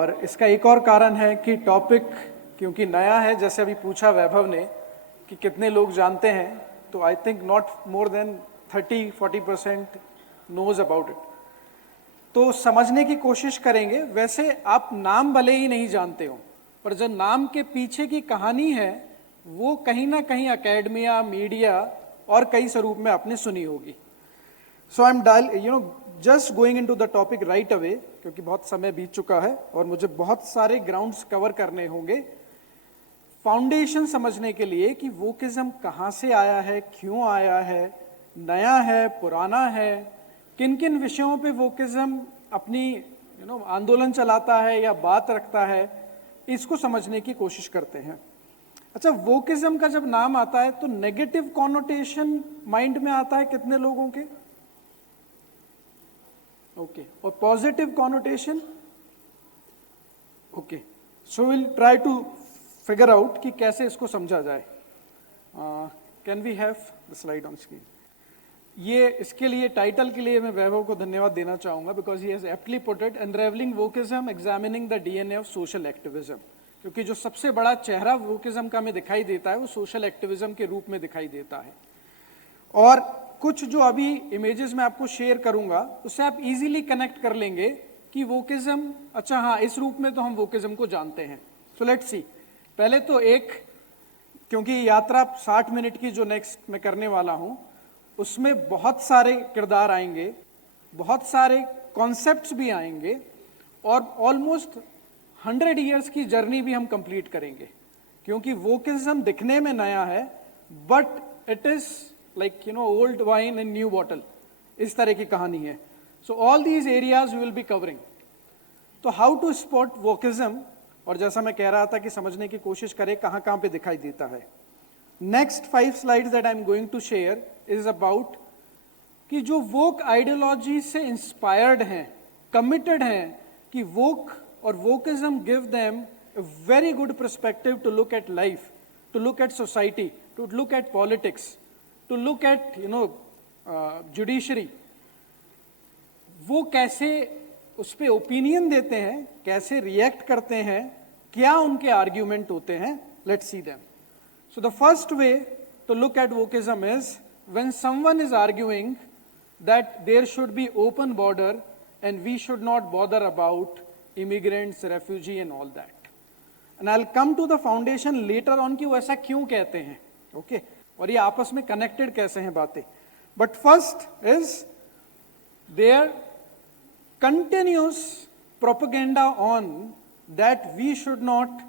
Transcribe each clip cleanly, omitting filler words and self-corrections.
और इसका एक और कारण है कि टॉपिक क्योंकि नया है, जैसे अभी पूछा वैभव ने कि कितने लोग जानते हैं, तो I think not more than 30-40% knows about it. तो समझने की कोशिश करेंगे। वैसे आप नाम भले ही नहीं जानते हो, पर जो नाम के पीछे की कहानी है वो कहीं ना कहीं एकेडमिया, मीडिया और कई स्वरूप में आपने सुनी होगी। So I am just going into the topic right away, क्योंकि बहुत समय बीत चुका है और मुझे बहुत सारे ग्राउंड्स कवर करने होंगे फाउंडेशन समझने के लिए कि वोकिज्म कहाँ से आया है, क्यों आया है, नया है, पुराना है, किन किन विषयों पे वोकिज्म अपनी आंदोलन चलाता है या बात रखता है, इसको समझने की कोशिश करते हैं। अच्छा, वोकिज्म का जब नाम आता है तो नेगेटिव कॉनोटेशन माइंड में आता है कितने लोगों के? ओके, और positive connotation? Okay, so will try to figure out कि कैसे इसको समझा जाए। Can we have the slide on screen? ये इसके लिए टाइटल के लिए मैं वैभव को धन्यवाद देना चाहूंगा, because he has aptly put it, unravelling wokeism examining the DNA of social activism. क्योंकि जो सबसे बड़ा चेहरा वोकिज्म का हमें दिखाई देता है वो सोशल एक्टिविज्म के रूप में दिखाई देता है। और कुछ जो अभी इमेजेस मैं आपको शेयर करूंगा उससे आप इजीली कनेक्ट कर लेंगे कि वोकिज्म, अच्छा हाँ, इस रूप में तो हम वोकिज्म को जानते हैं। सो लेट्स सी। पहले तो एक, क्योंकि यात्रा 60 मिनट की जो नेक्स्ट मैं करने वाला हूं उसमें बहुत सारे किरदार आएंगे, बहुत सारे कॉन्सेप्ट्स भी आएंगे और ऑलमोस्ट 100 इयर्स की जर्नी भी हम कंप्लीट करेंगे। क्योंकि वोकिज्म दिखने में नया है but it is like old wine in new bottle, इस तरह की कहानी है। So all these areas we will be covering. तो हाउ टू स्पॉट वोकिज्म, और जैसा मैं कह रहा था कि समझने की कोशिश करें कहां कहां पे दिखाई देता है। Next 5 slides that I am going to share is about कि जो वोक आइडियोलॉजी से इंस्पायर्ड हैं, कमिटेड हैं, कि वोक और wokism give them a very good perspective to look at life, to look at society, to look at politics, to look at judiciary. वो कैसे उस पे ओपिनियन देते हैं, कैसे रिएक्ट करते हैं, क्या उनके आर्ग्यूमेंट होते हैं, let's see them. So the first way to look at wokism is when someone is arguing that there should be open border and we should not bother about immigrants, refugee and all that. And I'll come to the foundation later on कि वो ऐसा क्यों कहते हैं, okay? और ये आपस में connected कैसे हैं बातें। But first is their continuous propaganda on that we should not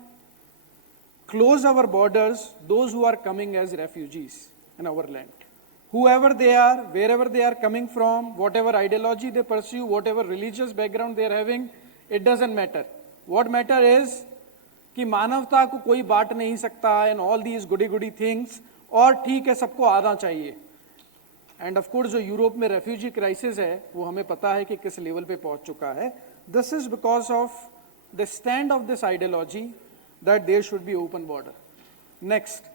close our borders, those who are coming as refugees in our land. Whoever they are, wherever they are coming from, whatever ideology they pursue, whatever religious background they are having, it doesn't matter. What matter is कि मानवता को कोई बांट नहीं सकता and all these goody things, और ठीक है सबको आना चाहिए। एंड ऑफ कोर्स जो यूरोप में रेफ्यूजी क्राइसिस है वो हमें पता है कि किस लेवल पे पहुंच चुका है। This is because of the stand of this ideology that there should be open border. Next,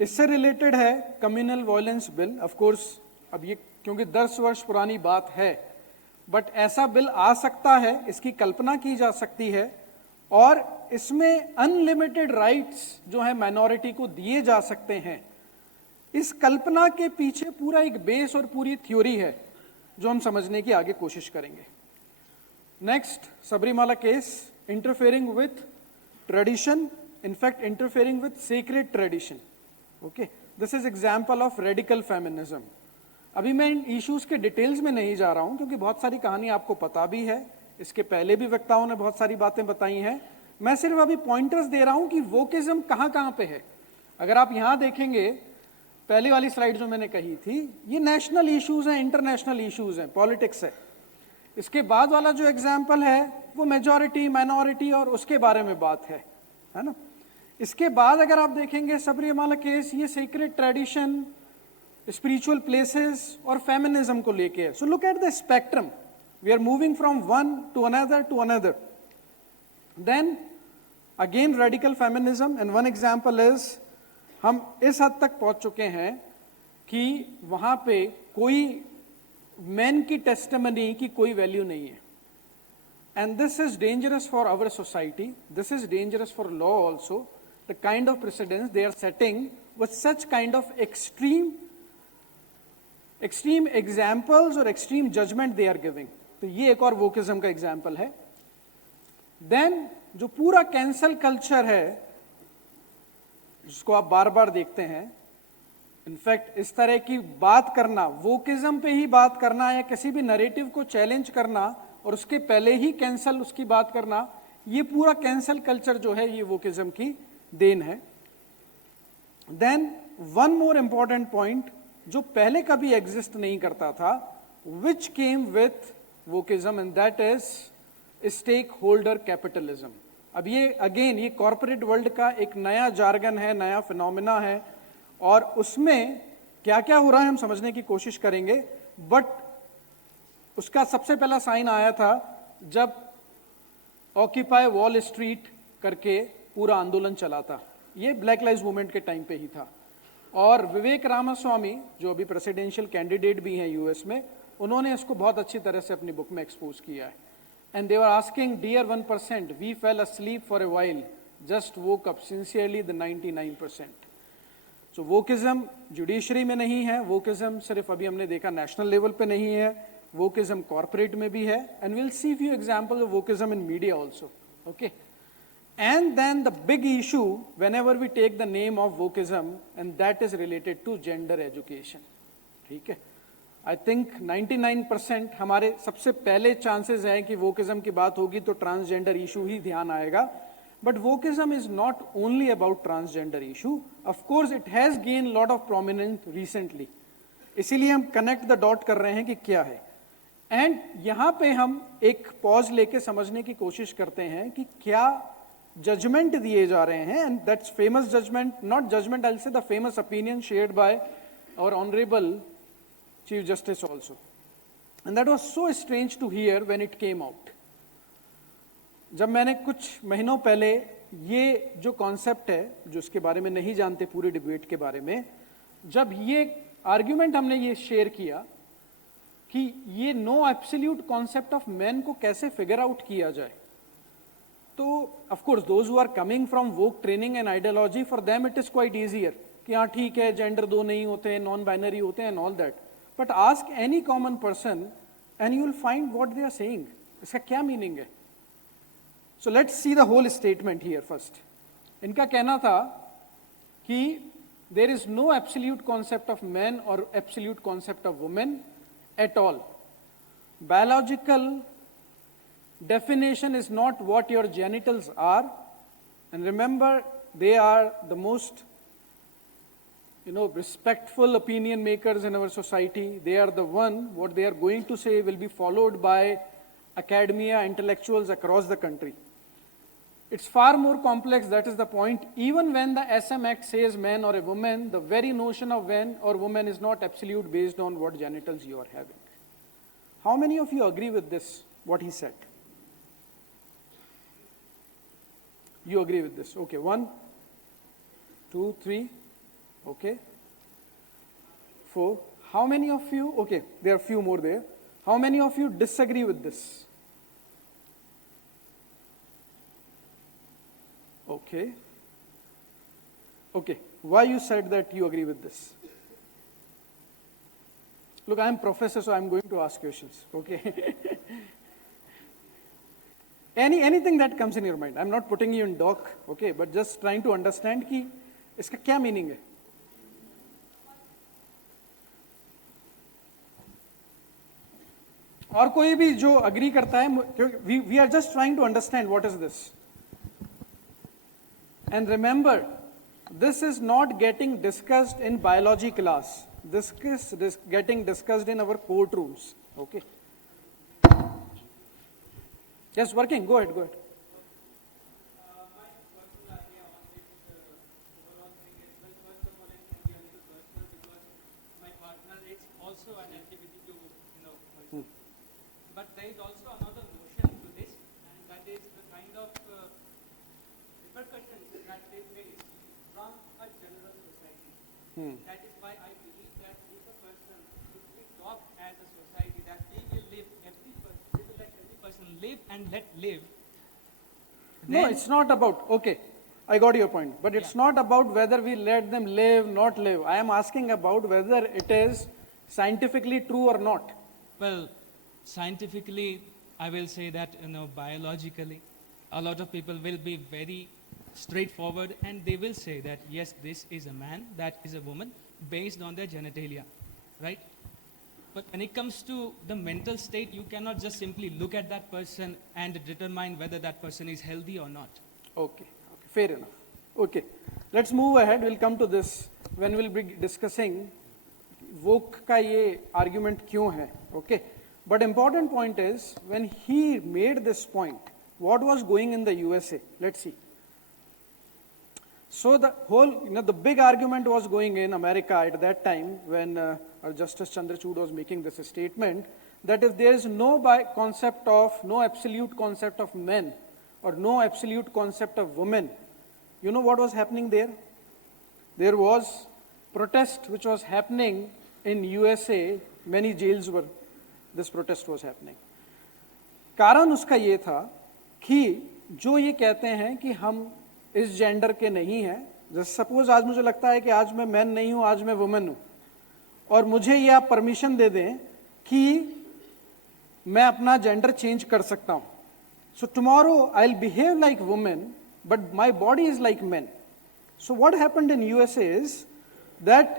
इससे रिलेटेड है communal violence bill. Of course अब ये क्योंकि 10 वर्ष पुरानी बात है, बट ऐसा बिल आ सकता है, इसकी कल्पना की जा सकती है और इसमें अनलिमिटेड राइट्स जो है माइनॉरिटी को दिए जा सकते हैं। इस कल्पना के पीछे पूरा एक बेस और पूरी थ्योरी है जो हम समझने की आगे कोशिश करेंगे। Next, Sabarimala case, interfering with tradition, in fact interfering with sacred tradition. Okay, this is example of radical feminism. अभी मैं इन इश्यूज के डिटेल्स में नहीं जा रहा हूं क्योंकि बहुत सारी कहानी आपको पता भी है, इसके पहले भी वक्ताओं ने बहुत सारी बातें बताई हैं। मैं सिर्फ अभी पॉइंटर्स दे रहा हूं कि वोकिज्म कहां कहां पे है। अगर आप यहां देखेंगे, पहली वाली स्लाइड जो मैंने कही थी, ये नेशनल इश्यूज हैं, इंटरनेशनल इश्यूज हैं, पॉलिटिक्स है। इसके बाद वाला जो एग्जाम्पल है वो मेजॉरिटी, माइनॉरिटी और उसके बारे में बात है ना। इसके बाद अगर आप देखेंगे सबरीमाला केस, ये सीक्रेट ट्रेडिशन, स्पिरिचुअल प्लेसेस और फेमिनिज्म को लेके है। So look at the spectrum, we are moving from one to another. Then again radical feminism, and one example is हम इस हद तक पहुंच चुके हैं कि वहां पे कोई मैन की टेस्टिमनी की कोई वैल्यू नहीं है। And this is dangerous for our society. This is dangerous for law also. The kind of precedents they are setting with such kind of extreme examples or extreme judgment they are giving. तो ये एक और wokism का example है. Then जो पूरा cancel culture है जिसको आप बार बार देखते हैं, इनफैक्ट इस तरह की बात करना, वोकिज्म पे ही बात करना या किसी भी नरेटिव को चैलेंज करना और उसके पहले ही कैंसल उसकी बात करना, ये पूरा कैंसल कल्चर जो है ये वोकिज्म की देन है. Then one more important point जो पहले कभी एग्जिस्ट नहीं करता था, which came with wokeism, and that is stakeholder capitalism. अब ये अगेन ये कॉर्पोरेट वर्ल्ड का एक नया जार्गन है, नया फिनोमिना है, और उसमें क्या क्या हो रहा है हम समझने की कोशिश करेंगे. बट उसका सबसे पहला साइन आया था जब ऑक्यूपाई वॉल स्ट्रीट करके पूरा आंदोलन चला था. ये ब्लैक लाइव्स मूवमेंट के टाइम पे ही था. और विवेक रामास्वामी जो अभी प्रेसिडेंशियल कैंडिडेट भी हैं यूएस में, उन्होंने इसको बहुत अच्छी तरह से अपनी बुक में एक्सपोज किया है. And they were asking, dear 1%, we fell asleep for a while, just woke up, sincerely the 99%. So wokism judiciary में नहीं है, वोकिज्म सिर्फ अभी हमने देखा नेशनल लेवल पे नहीं है, वोकिज्म कॉर्पोरेट में भी है. And will see few examples of wokeism in media also. Okay. And then the big issue whenever we take the name of wokeism, and that is related to gender education. ठीक है. I think 99% हमारे सबसे पहले chances हैं कि wokeism की बात होगी तो transgender issue ही ध्यान आएगा. But wokeism is not only about transgender issue. Of course, it has gained lot of prominence recently. इसीलिए हम connect the dot कर रहे हैं कि क्या है. And यहाँ पे हम एक pause लेके समझने की कोशिश करते हैं कि क्या जजमेंट दिए जा रहे हैं. And that's famous judgment, not judgment, I will say the famous opinion shared by our honourable chief justice also. And that was so strange to hear when it came out. जब मैंने कुछ महीनों पहले ये जो कॉन्सेप्ट है, जो इसके बारे में नहीं जानते पूरे डिबेट के बारे में, जब ये आर्ग्यूमेंट हमने ये शेयर किया कि ये no absolute concept of man को कैसे फिगर आउट किया जाए, तो of course those who are coming from woke training and ideology, for them it is quite easier कि हाँ ठीक है, जेंडर दो नहीं होते हैं, नॉन बाइनरी होते हैं and all that. But ask any common person and you will find what they are saying. इसका क्या मीनिंग है? So let's see the whole statement here first. इनका कहना था कि there is no absolute concept of man और absolute concept of women at all. Biological definition is not what your genitals are, and remember they are the most respectful opinion makers in our society. They are the one, what they are going to say will be followed by academia, intellectuals across the country. It's far more complex, that is the point. Even when the SM Act says man or a woman, the very notion of man or woman is not absolute based on what genitals you are having. How many of you agree with this, what he said? You agree with this? Okay, 1, 2, 3, okay, 4. How many of you, okay, there are few more there. How many of you disagree with this? Okay. Okay, why you said that you agree with this? Look, I am professor, so I am going to ask questions, okay? Anything that comes in your mind. I'm not putting you in dock, okay, but just trying to understand कि इसका क्या meaning है. और कोई भी जो agree करता है, we are just trying to understand what is this. And remember, this is not getting discussed in biology class. This is getting discussed in our courtrooms, okay. Yes, working. Go ahead. My personal idea on this overall thing is, well, first of all, it may be a little personal because my partner is also an LGBT person. But there is also another notion to this, and that is the kind of repercussions that they face from a general society. That is why I believe that if a person, if we talk as a society that we will live, every person live and let live, No, then it's not about, okay, I got your point. But it's not about whether we let them live, not live. I am asking about whether it is scientifically true or not. well, scientifically, I will say that, biologically, a lot of people will be very straightforward and they will say that yes, this is a man, that is a woman, based on their genitalia, right? But when it comes to the mental state, you cannot just simply look at that person and determine whether that person is healthy or not. Okay, okay, fair enough. Okay, let's move ahead. We'll come to this when we'll be discussing woke का ये argument क्यों है, okay? But important point is when he made this point, what was going in the USA? Let's see. So the whole, the big argument was going in America at that time when Justice Chandrachud was making this statement that if there is no absolute concept of men or no absolute concept of women, you know what was happening there? There was protest which was happening in USA, many jails were, this protest was happening. कारण उसका ये था कि जो ये कहते हैं कि हम इस जेंडर के नहीं हैं, जैसे सपोज आज मुझे लगता है कि आज मैं मैन नहीं हूं, आज मैं वुमेन हूं, और मुझे ये आप परमिशन दे दें कि मैं अपना जेंडर चेंज कर सकता हूं. So tomorrow I will behave like women but my body is like man. So what happened in USA is that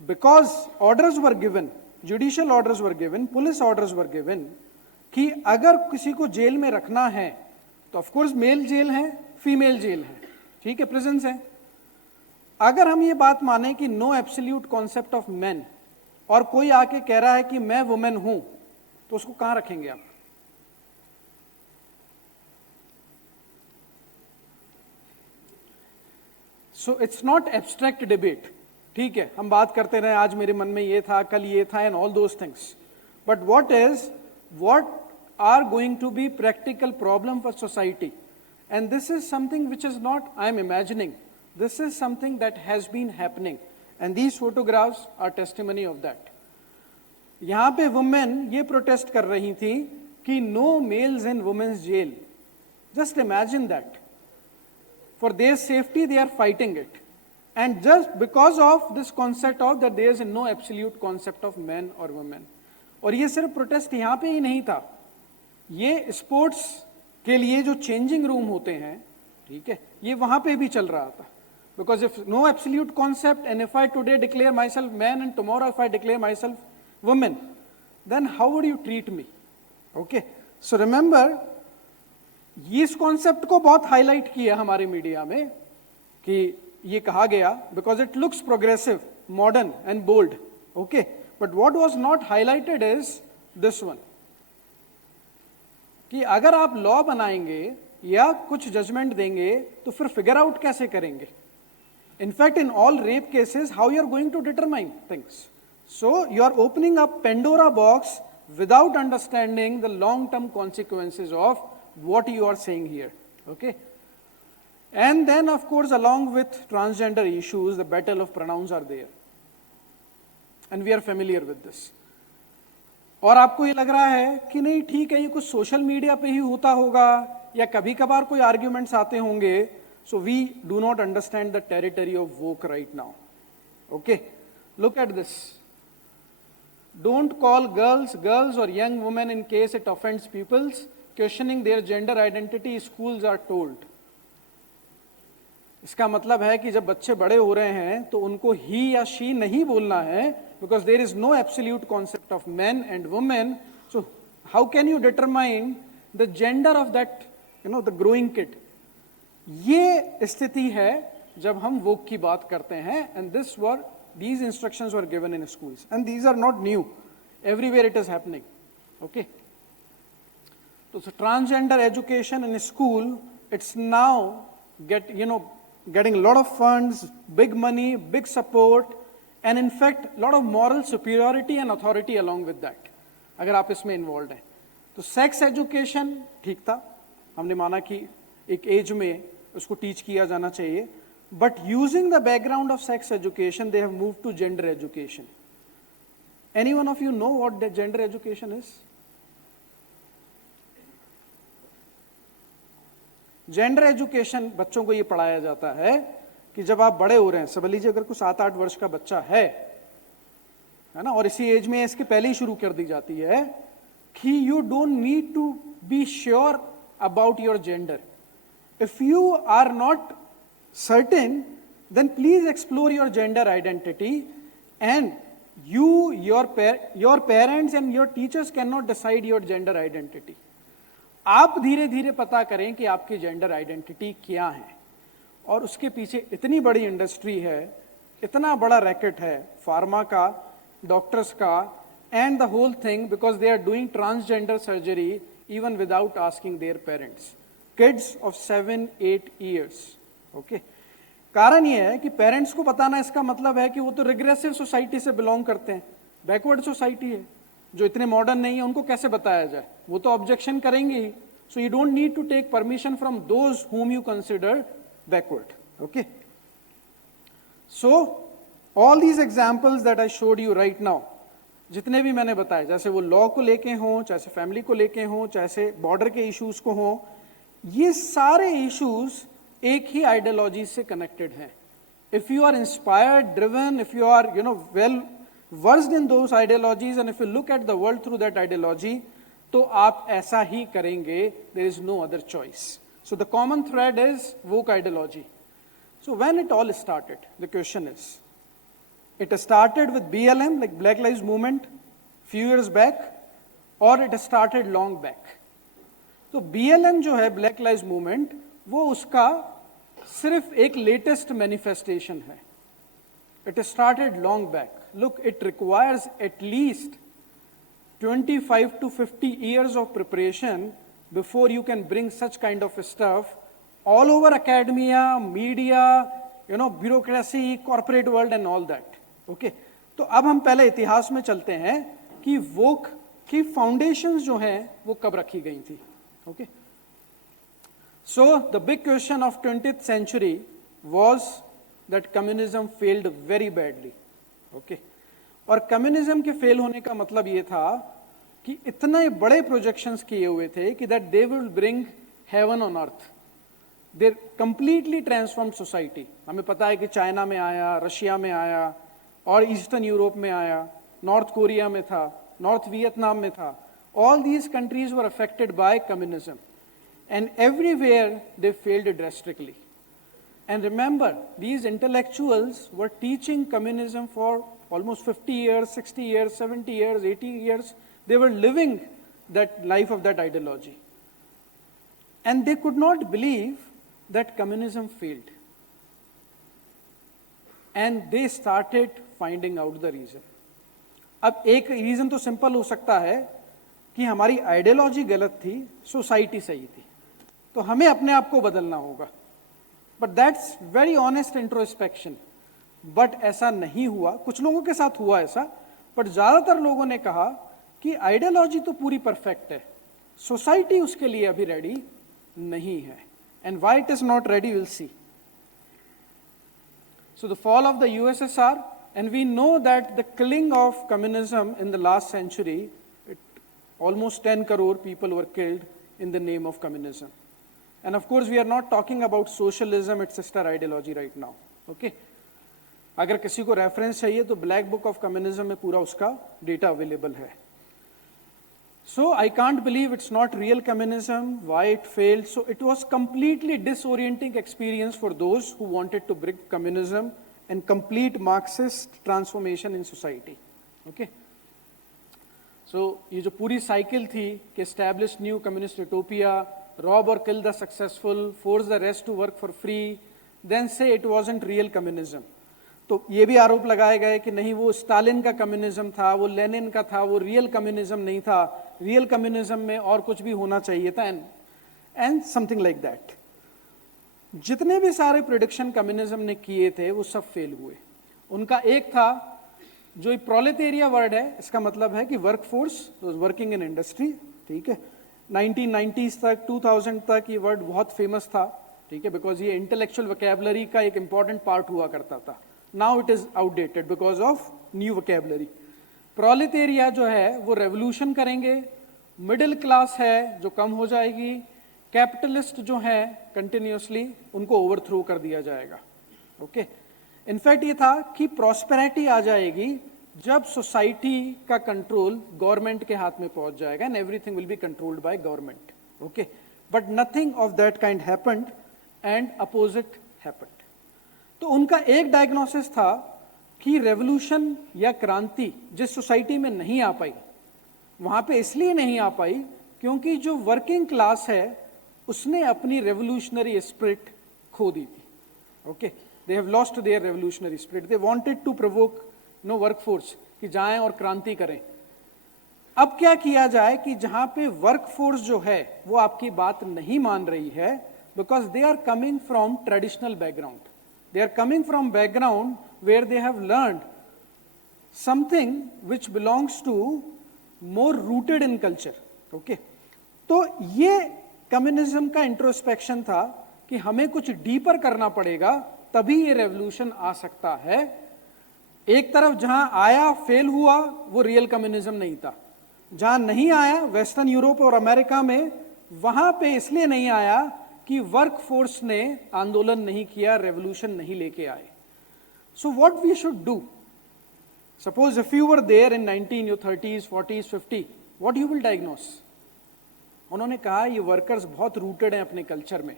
because orders were given, judicial orders were given, police orders were given कि अगर किसी को jail में रखना है तो of course mail jail है, female jail है, ठीक है, प्रिजन्स है. अगर हम ये बात माने कि no absolute concept of man और कोई आके कह रहा है कि मैं वुमेन हूं, तो उसको कहां रखेंगे आप? So it's not abstract debate. ठीक है, हम बात करते रहे, आज मेरे मन में ये था, कल ये था, and all those things. But what are going to be practical problem for society? And this is something which is not I am imagining, this is something that has been happening and these photographs are testimony of that. यहां पे women ये protest कर रही थी कि no males in women's jail. Just imagine that. For their safety they are fighting it. And just because of this concept of that there is no absolute concept of men or women. और ये सिर्फ protest यहाँ पे ही नहीं था, ये sports के लिए जो चेंजिंग रूम होते हैं, ठीक है, ये वहाँ पे भी चल रहा था. Because if no absolute concept and if I today declare myself man and tomorrow if I declare myself woman, then how would you treat me? Okay, so remember, ये इस कॉन्सेप्ट को बहुत हाईलाइट किया हमारे मीडिया में कि ये कहा गया because it looks progressive, modern and bold. Okay, but what was not highlighted is this one, कि अगर आप लॉ बनाएंगे या कुछ जजमेंट देंगे तो फिर फिगर आउट कैसे करेंगे? In fact in all rape cases how you are going to determine things? So you are opening a Pandora box without understanding the long term consequences of what you are saying here. Okay, and then of course along with transgender issues the battle of pronouns are there and we are familiar with this. और आपको ये लग रहा है कि नहीं ठीक है, ये कुछ सोशल मीडिया पे ही होता होगा या कभी कभार कोई आर्ग्यूमेंट्स आते होंगे. So we do not understand the territory of woke right now. Okay, look at this. Don't call girls or young women in case it offends peoples. Questioning their gender identity, schools are told. इसका मतलब है कि जब बच्चे बड़े हो रहे हैं तो उनको ही या शी नहीं बोलना है, because there is no absolute concept of men and women. So how can you determine the gender of that, the growing kid? ये स्थिति है जब हम वोक की बात करते हैं. And these instructions were given in schools and these are not new. Everywhere it is happening. Okay. So transgender education in school, it's now getting a lot of funds, big money, big support, and in fact a lot of moral superiority and authority along with that. अगर आप इसमें involved हैं, तो sex education ठीक था, हमने माना कि एक एज में उसको टीच किया जाना चाहिए. But using the background of sex education, they have moved to gender education. Any one of you know what the gender education is? Gender education बच्चों को ये पढ़ाया जाता है कि जब आप बड़े हो रहे हैं, समझ लीजिए अगर कोई 7-8 वर्ष का बच्चा है ना, और इसी एज में इसके पहले ही शुरू कर दी जाती है कि you don't need to be sure about your gender. If you are not certain, then please explore your gender identity, and your parents and your teachers cannot decide your gender identity. आप धीरे धीरे पता करें कि आपकी gender identity क्या है, और उसके पीछे इतनी बड़ी इंडस्ट्री है, इतना बड़ा रैकेट है फार्मा का, डॉक्टर्स का, and the whole thing, because they are doing transgender surgery even without asking their parents. Kids of 7-8 years. Okay, कारण यह है कि पेरेंट्स को बताना इसका मतलब है कि वो तो रिग्रेसिव सोसाइटी से बिलोंग करते हैं, बैकवर्ड सोसाइटी है, जो इतने मॉडर्न नहीं है, उनको कैसे बताया जाए, वो तो ऑब्जेक्शन करेंगे ही. So you don't need to take permission from those whom you consider backward. Okay, so all these examples that I showed you right now, जितने भी मैंने बताए, जैसे वो लॉ को लेके हों, चाहे फैमिली को लेके हों, चाहे बॉर्डर के इश्यूज को हों, ये सारे इश्यूज एक ही आइडियोलॉजी से कनेक्टेड हैं. If you are inspired, driven, if you are well versed in those ideologies, and if you look at the world through that ideology, तो आप ऐसा ही करेंगे. there is no other choice. So the common thread is woke ideology. So when it all started, the question is, it started with BLM, like Black Lives Movement, few years back, or it started long back. तो BLM जो है, Black Lives Movement, वो उसका सिर्फ एक latest manifestation है. It started long back. Look, it requires at least 25 to 50 years of preparation before you can bring such kind of stuff all over academia, media, bureaucracy, corporate world and all that. Okay? तो अब हम पहले इतिहास में चलते हैं कि वोक की फाउंडेशंस जो हैं वो कब रखी गई थी. Okay? So the big question of 20th century was that communism failed very badly. Okay? और कम्युनिज्म के फेल होने का मतलब ये था कि इतने बड़े प्रोजेक्शंस किए हुए थे कि that they will bring heaven on earth. They completely transform society. हमें पता है कि चाइना में आया, रशिया में आया, और ईस्टर्न यूरोप में आया, नॉर्थ कोरिया में था, नॉर्थ वियतनाम में था. All these countries were affected by communism, and everywhere they failed drastically. And remember, these intellectuals were teaching communism for almost 50 years, 60 years, 70 years, 80 years. They were living that life of that ideology. And they could not believe that communism failed. And they started finding out the reason. अब एक reason तो simple हो सकता है कि हमारी ideology गलत थी, सोसाइटी सही थी, तो हमें अपने आप को बदलना होगा. But that's very honest introspection. But ऐसा नहीं हुआ. कुछ लोगों के साथ हुआ ऐसा, बट ज्यादातर लोगों ने कहा कि आइडियोलॉजी तो पूरी परफेक्ट है, सोसाइटी उसके लिए अभी रेडी नहीं है. And why it is not ready, will see. So the fall of the USSR, and we know that the killing of communism in the last century, almost 10 crore people were killed in the name of communism. And of course, we are not talking about socialism, its sister ideology right now. Okay? अगर किसी को reference चाहिए तो black book of communism में पूरा उसका data available है. So I can't believe it's not real communism, why it failed. So it was completely disorienting experience for those who wanted to bring communism and complete Marxist transformation in society. Okay? So ये जो पूरी cycle थी कि establish new communist utopia, rob or kill the successful, force the rest to work for free, then say it wasn't real communism. तो ये भी आरोप लगाए गए कि नहीं, वो स्टालिन का कम्युनिज्म था, वो लेनिन का था, वो रियल कम्युनिज्म नहीं था, रियल कम्युनिज्म में और कुछ भी होना चाहिए था, एंड समथिंग लाइक दैट. जितने भी सारे प्रेडिक्शन कम्युनिज्म ने किए थे वो सब फेल हुए. उनका एक था, जो प्रोलेटेरिया वर्ड है, इसका मतलब है कि वर्कफोर्स वर्किंग इन इंडस्ट्री. ठीक है, 1990s तक, 2000 तक ये वर्ड बहुत फेमस था. ठीक है, बिकॉज ये इंटेलेक्चुअल वोकैबुलरी का एक इंपॉर्टेंट पार्ट हुआ करता था. Now it is outdated because of new vocabulary. Proletariat जो है वो रेवोल्यूशन करेंगे, मिडिल क्लास है जो कम हो जाएगी, कैपिटलिस्ट जो हैं कंटिन्यूसली उनको ओवरथ्रो कर दिया जाएगा। ओके, इनफैक्ट ये था कि प्रॉस्पेरिटी आ जाएगी जब सोसाइटी का कंट्रोल गवर्नमेंट के हाथ में पहुंच जाएगा and everything will be controlled by government. Okay, but nothing of that kind happened and opposite happened. तो उनका एक डायग्नोसिस था कि रेवोल्यूशन या क्रांति जिस सोसाइटी में नहीं आ पाई, वहां पे इसलिए नहीं आ पाई क्योंकि जो वर्किंग क्लास है उसने अपनी रेवोल्यूशनरी स्पिरिट खो दी थी। Okay, they have lost their revolutionary spirit, they wanted to provoke no workforce कि जाएं और क्रांति करें। अब क्या किया जाए कि जहां पे वर्कफोर्स जो है वो आपकी बात नहीं मान रही है, because they are coming from traditional background, they are coming from background where they have learned something which belongs to more rooted in culture. Okay, तो ये कम्युनिज्म का इंट्रोस्पेक्शन था कि हमें कुछ डीपर करना पड़ेगा तभी ये रेवोल्यूशन आ सकता है। एक तरफ जहां आया फेल हुआ वो रियल कम्युनिज्म नहीं था, जहां नहीं आया वेस्टर्न यूरोप और अमेरिका में, वहां पे इसलिए नहीं आया कि वर्कफोर्स ने आंदोलन नहीं किया, रेवोल्यूशन नहीं लेके आए। So what we should do, suppose if you were there in 1930s 40s 50, what you will diagnose? उन्होंने कहा ये वर्कर्स बहुत रूटेड हैं अपने कल्चर में,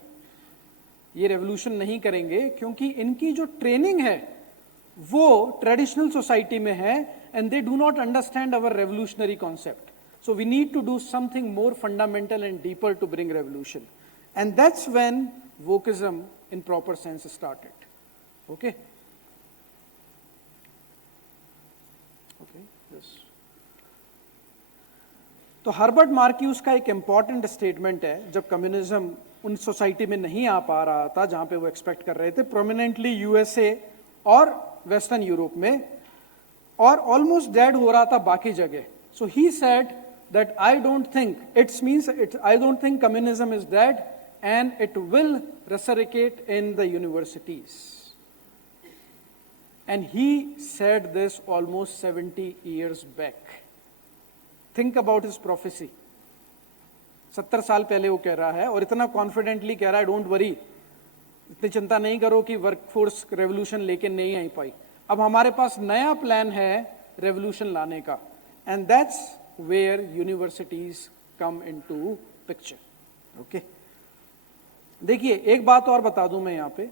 ये रेवोल्यूशन नहीं करेंगे क्योंकि इनकी जो ट्रेनिंग है वो ट्रेडिशनल सोसाइटी में है and they do not understand our revolutionary concept, so we need to do something more fundamental and deeper to bring revolution, and that's when wokism in proper sense started. Okay, तो Herbert Marcuse का एक important statement है, जब communism उन society में नहीं आ पा रहा था जहां पे वो एक्सपेक्ट कर रहे थे, प्रोमिनेंटली यूएसए और वेस्टर्न यूरोप में, और ऑलमोस्ट डेड हो रहा था बाकी जगह। So he said that I don't think communism is dead and it will resurrecate in the universities. And he said this almost 70 years back. Think about his prophecy. 70 साल पहले वो कह रहा है और इतना कॉन्फिडेंटली कह रहा है, डोंट वरी, इतनी चिंता नहीं करो कि वर्कफोर्स रेवोल्यूशन लेके नहीं आई पाई। अब हमारे पास नया प्लान है रेवोल्यूशन लाने का, and that's where universities come into picture. Okay, देखिए एक बात और बता दूं मैं यहाँ पे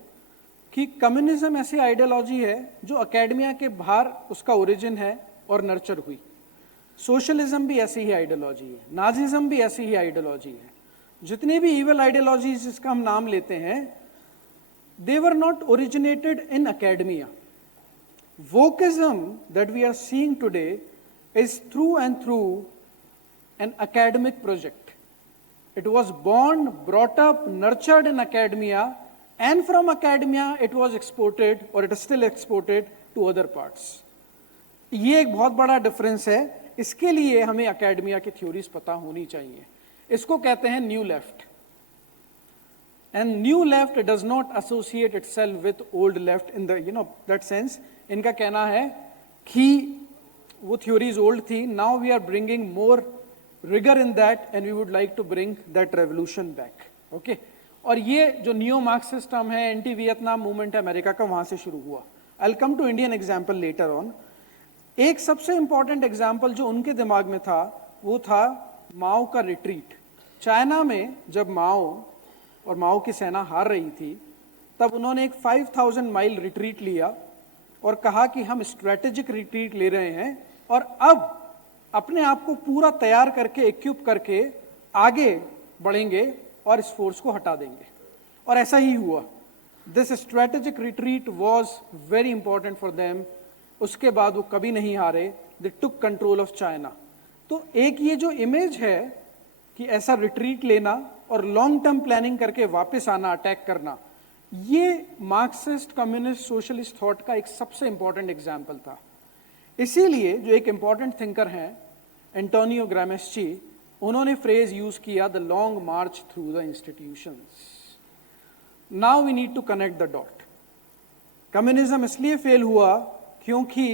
कि कम्युनिज्म ऐसी आइडियोलॉजी है जो एकेडमिया के बाहर उसका ओरिजिन है और नर्चर हुई। सोशलिज्म भी ऐसी ही आइडियोलॉजी है, नाजिज्म भी ऐसी ही आइडियोलॉजी है। जितने भी इवल आइडियोलॉजीज जिसका हम नाम लेते हैं, they were not originated in academia. Wokeism that we are seeing today is through and through an academic project. It was born, brought up, nurtured in academia, and from academia it was exported, or it is still exported to other parts. ये एक बहुत बड़ा difference है। इसके लिए हमें academia की theories पता होनी चाहिए। इसको कहते हैं new left. And new left does not associate itself with old left in the that sense. इनका कहना है कि वो theories old थी, now we are bringing more rigor in that and we would like to bring that revolution back. Okay? और ये जो new Marxist term है, एंटी वियतनाम मूवमेंट है अमेरिका का, वहां से शुरू हुआ। I'll come to Indian example later on. एक सबसे इंपॉर्टेंट एग्जाम्पल जो उनके दिमाग में था वो था माओ का रिट्रीट। चाइना में जब माओ की सेना हार रही थी, तब उन्होंने एक 5000 माइल रिट्रीट लिया और कहा कि हम स्ट्रेटेजिक रिट्रीट ले रहे हैं और अब अपने आप को पूरा तैयार करके, इक्विप करके आगे बढ़ेंगे और इस फोर्स को हटा देंगे। और ऐसा ही हुआ। This strategic retreat was very important for them. उसके बाद वो कभी नहीं हारे, दे टुक कंट्रोल ऑफ चाइना। तो एक ये जो इमेज है कि ऐसा रिट्रीट लेना और लॉन्ग टर्म प्लानिंग करके वापस आना, अटैक करना, ये मार्क्सिस्ट, कम्युनिस्ट, सोशलिस्ट थॉट का एक सबसे इंपॉर्टेंट एग्जाम्पल था। इसीलिए जो एक इंपॉर्टेंट थिंकर हैं एंटोनियो ग्रामेस्ची, उन्होंने फ्रेज यूज किया, the long march through the institutions. Now we need to connect the dot. Communism इसलिए फेल हुआ क्योंकि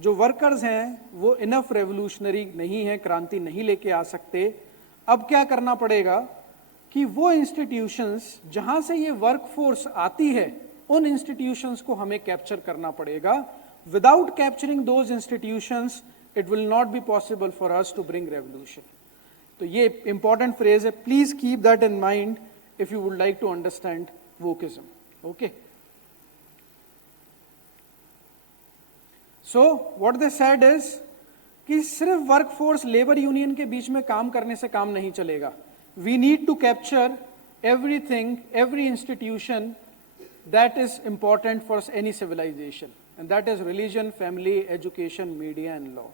जो वर्कर्स हैं वो इनफ रेवोल्यूशनरी नहीं है, क्रांति नहीं लेके आ सकते। अब क्या करना पड़ेगा कि वो इंस्टीट्यूशंस जहां से ये वर्कफोर्स आती है उन इंस्टीट्यूशंस को हमें कैप्चर करना पड़ेगा. Without capturing those institutions it will not be possible for us to bring revolution. तो ये इंपॉर्टेंट फ्रेज है, please keep that in mind if you would like to understand wokism. Okay, so what they said is कि सिर्फ workforce labour union के बीच में काम करने से काम नहीं चलेगा. We need to capture everything, every institution that is important for any civilization, and that is religion, family, education, media and law.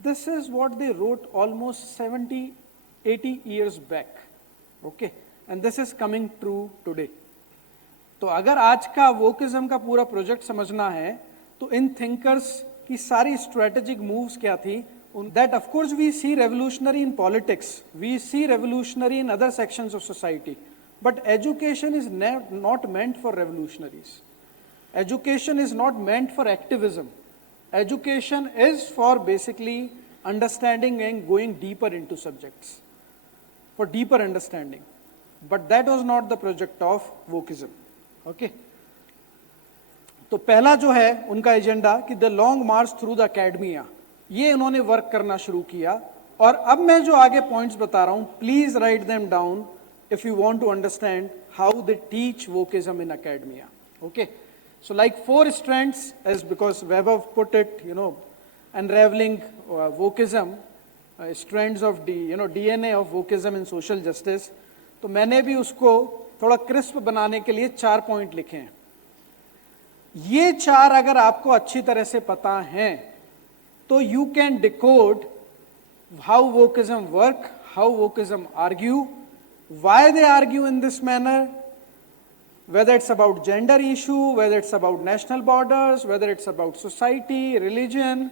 This is what they wrote almost 70-80 years back. Okay, and this is coming true today. तो अगर आज का wokeism का पूरा project समझना है तो इन thinkers की सारी स्ट्रेटेजिक मूव्स क्या थी. That of course we see revolutionary in politics, we see revolutionary in other sections of society. But education is not meant for revolutionaries. Education is not meant for activism. Education is for basically understanding and going deeper into subjects, for deeper understanding. But that was not the project of Wokism. Okay? तो पहला जो है उनका agenda कि the long march through the academia, ये उन्होंने work करना शुरू किया. और अब मैं जो आगे पॉइंट्स बता रहा हूं, please write them down if you want to understand how they teach Wokism in academia. Okay, so like 4 strands, as because Weber put it, unraveling Wokism, strands of DNA of Wokism in social justice. तो मैंने भी उसको थोड़ा crisp बनाने के लिए 4 point लिखे हैं. ये 4 अगर आपको अच्छी तरह से पता हैं तो you can decode how Wokism work, how Wokism argue, why they argue in this manner, whether it's about gender issue, whether it's about national borders, whether it's about society, religion.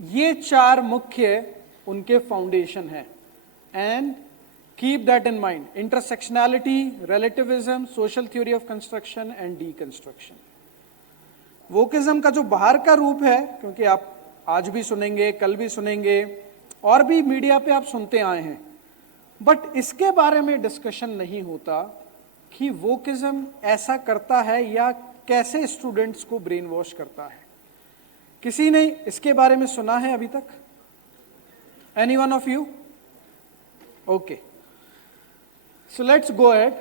ये 4 मुख्य उनके फाउंडेशन है. And keep that in mind. Intersectionality, relativism, social theory of construction and deconstruction. Wokeism का जो बाहर का रूप है, क्योंकि आप आज भी सुनेंगे, कल भी सुनेंगे, और भी मीडिया पे आप सुनते आए हैं, बट इसके बारे में डिस्कशन नहीं होता कि वोकिज्म ऐसा करता है या कैसे स्टूडेंट्स को ब्रेन वॉश करता है. किसी ने इसके बारे में सुना है अभी तक? Any one of you? Okay, so let's go ahead